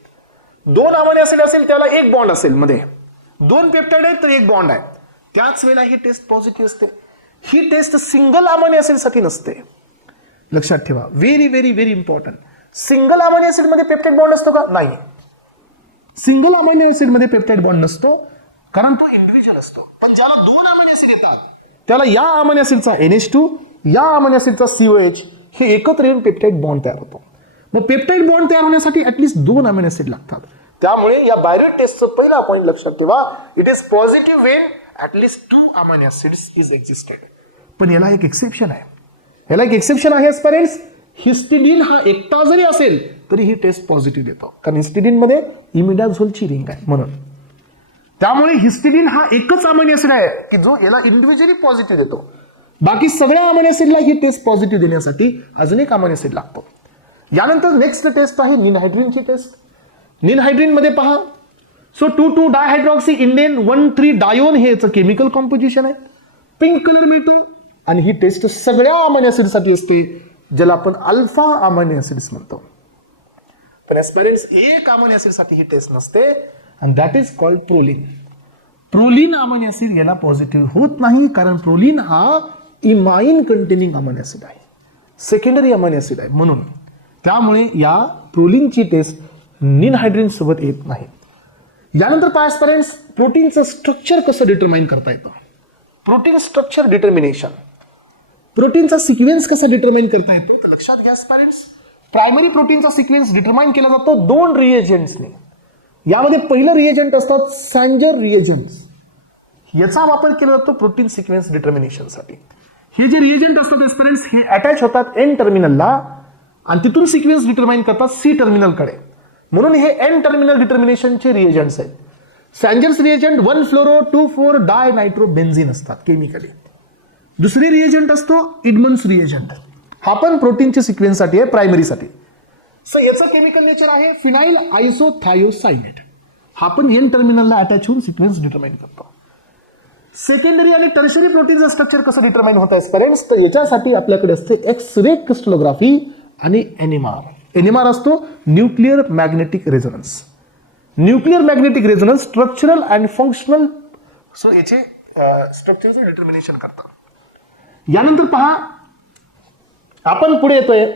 2 अमायनो ऍसिड असेल त्याला एक बॉन्ड असेल, मध्ये 2 पेप्टाइड आहेत तर एक बॉन्ड आहे, त्याच वेळेला ही टेस्ट पॉझिटिव्ह असते. ही टेस्ट सिंगल अमायनो ऍसिड साठी नसते, लक्षात ठेवा. Very very very important. Single amino acid मध्ये पेप्टाइड बॉन्ड असतो का? नाही. सिंगल अमायनो ऍसिड मध्ये पेप्टाइड बॉन्ड नसतो, कारण तो इंडिव्हिज्युअल असतो. पण ज्याला 2 अमायनो ऍसिड येतात त्याला या अमायनो ऍसिडचा NH2, या अमायनो ऍसिडचा COH हे एकत्र येऊन पेप्टाइड बॉन्ड तयार होतो. मग पेप्टाइड बॉन्ड तयार होण्यासाठी ऍटलीस्ट 2 अमायनो ऍसिड लागतात. त्यामुळे या बायरेट टेस्टचं पहिला पॉईंट लक्षात ठेवा, it is positive Wien at least 2 amino acids is existed. पण याला एक एक्सेप्शन आहे. याला एक एक्सेप्शन आहे एस्पिरंट्स, हिस्टिडीन हा एकटा जरी असेल तरी ही टेस्ट पॉझिटिव्ह देतो, कारण हिस्टिडीन मध्ये इमिडाझोलची रिंग आहे म्हणून. त्यामुळे हिस्टिडीन हा एकच अमायनो ऍसिड आहे की जो याला इंडिव्हिज्युअली पॉझिटिव्ह देतो. बाकी सगळ्या अमायनो ऍसिडला ही टेस्ट पॉझिटिव्ह देण्यासाठी अजून एक अमायनो ऍसिड लागतो. यानंतर नेक्स्ट टेस्ट आहे निनहायड्रीनची टेस्ट. निनहायड्रीन मध्ये पहा, सो 2,2 डायहायड्रॉक्सी इंडेन 1,3 डायोन हे याचं केमिकल कॉम्पोजिशन आहे. पिंक कलर मिळतो आणि ही टेस्ट सगळ्या अमायनो ऍसिडसाठी असते, ज्याला आपण अल्फा अमायनो ऍसिड्स म्हणतो. पण एस्पिरंट्स एक अमायनो ऍसिडसाठी ही टेस्ट नसते, and that is called proline. Proline amino acid याला पॉझिटिव्ह होत नाही, कारण प्रोलिन हा इमाइन कंटेनिंग अमायनो ऍसिड आहे, सेकंडरी अमायनो ऍसिड आहे म्हणून. त्यामुळे या प्रोलिनची टेस्ट निनहायड्रीन सोबत येत नाही. यानंतर पहा एस्पिरंट्स, प्रोटीनचं स्ट्रक्चर कसं डिटरमाइन करता येतं. प्रोटीन स्ट्रक्चर डिटर्मिनेशन, प्रोटीनचा सिक्वेन्स कसा डिटरमाइन करता येतो. तर लक्षात घ्या एस्पिरंट्स, प्रायमरी प्रोटीनचा सिक्वेन्स डिटरमाइन केला जातो 2 रिएजंट्सने. यामध्ये पहिलं रिएजंट असतात सॅन्जर रिएजंट्स. याचा वापर केला जातो प्रोटीन सिक्वेन्स डिटर्मिनेशनसाठी. हे जे रिएजंट असतात एस्पिरंट्स हे अटॅच होतात एन टर्मिनलला आणि तिथून सिक्वेन्स डिटरमाइन करतात सी टर्मिनलकडे, म्हणून हे एन टर्मिनल डिटर्मिनेशनचे रिएजंट्स आहेत. सॅन्जर्स रिएजंट 1,फ्लोरो-2,4 डाय नायट्रो बेन्झीन असतात केमिकली. दुसरी रिएजंट असतो इडमन्स रिएजंट, हा पण प्रोटीनच्या सिक्वेन्ससाठी आहे, प्रायमरीसाठी. सो याचं केमिकल नेचर आहे फिनाइल आयसोथायोसाइनेट, हा पण एन टर्मिनलला अटॅच होऊन सिक्वेन्स डिटरमाइन करतो. सेकंडरी आणि टर्शरी प्रोटीनचं स्ट्रक्चर कसं डिटरमाइन होतं एस्पिरंट्स, तर याच्यासाठी आपल्याकडे असते एक्स-रे क्रिस्टलोग्राफी आणि एनएमआर. एनएमआर असतो nuclear magnetic resonance. Nuclear magnetic resonance structural and functional, so याचे स्ट्रक्चरचं डिटर्मिनेशन करतात. यानंतर पहा, आपण पुढे येतोय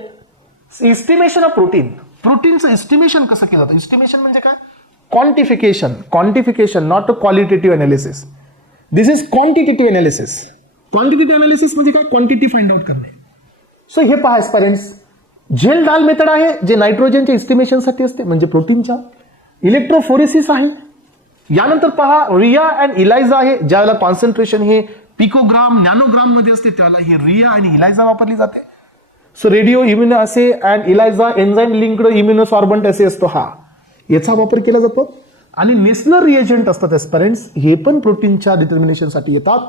एस्टिमेशन ऑफ प्रोटीन. प्रोटीनचं एस्टिमेशन कसं केलं जातं. एस्टिमेशन म्हणजे काय, quantification. Quantification not a qualitative analysis, this is quantitative analysis. Quantitative analysis म्हणजे काय, क्वांटिटी फाइंड आउट करणे. सो हे पहा एस्पिरंट्स, झेल डाल मेथड आहे जे नायट्रोजनच्या एस्टिमेशनसाठी असते, म्हणजे प्रोटीनच्या. इलेक्ट्रोफोरेसिस आहे. यानंतर पहा रिया अँड इलायझा आहे, ज्याला कॉन्सन्ट्रेशन हे पिकोग्राम नॅनोग्राम मध्ये असते, त्याला हे रिया आणि इलायझा वापरली जाते. सो रेडिओ इम्युनो असे अँड इलायझा एन्झाईम लिंक्ड इम्युनोसॉर्बंट असे असतो, हा याचा वापर केला जातो. आणि नेसलर रिएजंट असतात एस्पिरंट्स, हे पण प्रोटीनच्या डिटर्मिनेशनसाठी येतात.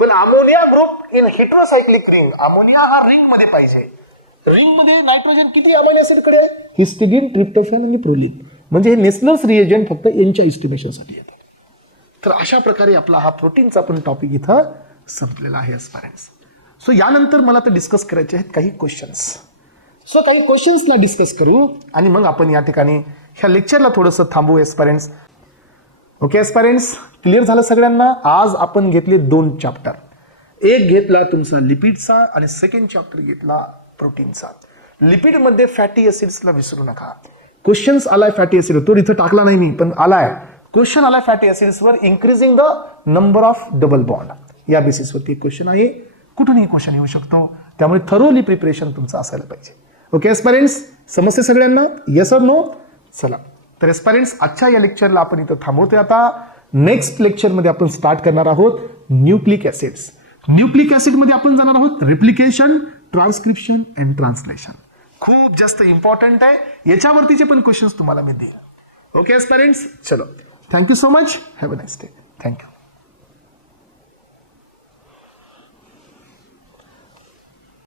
पण ammonia group in heterocyclic ring, ammonia हा रिंग मध्ये पाहिजे. रिंग मध्ये नायट्रोजन किती अमायनो ऍसिड कडे आहे, हिस्टिडीन, ट्रिप्टोफॅन आणि प्रोलिन, म्हणजे हे नेसलर्स रिएजंट फक्त यांच्या एस्टिमेशनसाठी येतात. तर अशा प्रकारे आपला हा प्रोटीनचा पण टॉपिक इथं संपलेला आहे एस्पिरंट्स. सो यानंतर मला तर डिस्कस करायचे आहेत काही क्वेश्चन्स. सो काही क्वेश्चन्सला डिस्कस करू आणि मग आपण या ठिकाणी ह्या लेक्चरला थोडंसं थांबू एस्पिरंट्स. ओके एस्पिरंट्स, क्लिअर झालं सगळ्यांना. आज आपण घेतले 2 चॅप्टर, एक घेतला तुमचा लिपिडचा आणि सेकंड चॅप्टर घेतला प्रोटीनचा. लिपिडमध्ये फॅटी ऍसिड्सला विसरू नका. क्वेश्चन्स आलाय फॅटी ऍसिड, तो इथं टाकला नाही मी, पण आलाय क्वेश्चन आलाय फॅटी ऍसिड्सवर increasing the number of double bond, या बेसिसवरती क्वेश्चन आहे. कुठूनही क्वेश्चन येऊ शकतो, त्यामुळे थरोली प्रिपरेशन तुमचं असायला पाहिजे. ओके एस्पिरंट्स, समजते सगळ्यांना, येस और नो. चला तर एस्पिरंट्स, आजच्या या लेक्चरला आपण इथं थांबवतोय. आता नेक्स्ट लेक्चरमध्ये आपण स्टार्ट करणार आहोत न्यूक्लिक ऍसिड्स. न्यूक्लिक ऍसिड मध्ये आपण जाणार आहोत रिप्लिकेशन, ट्रान्सक्रिप्शन अँड ट्रान्सलेशन. खूप जास्त इम्पॉर्टंट आहे, याच्यावरतीचे पण क्वेश्चन्स तुम्हाला मी देईल. ओके एस्पिरंट्स, चलो, thank you so much, have a nice day. Thank you.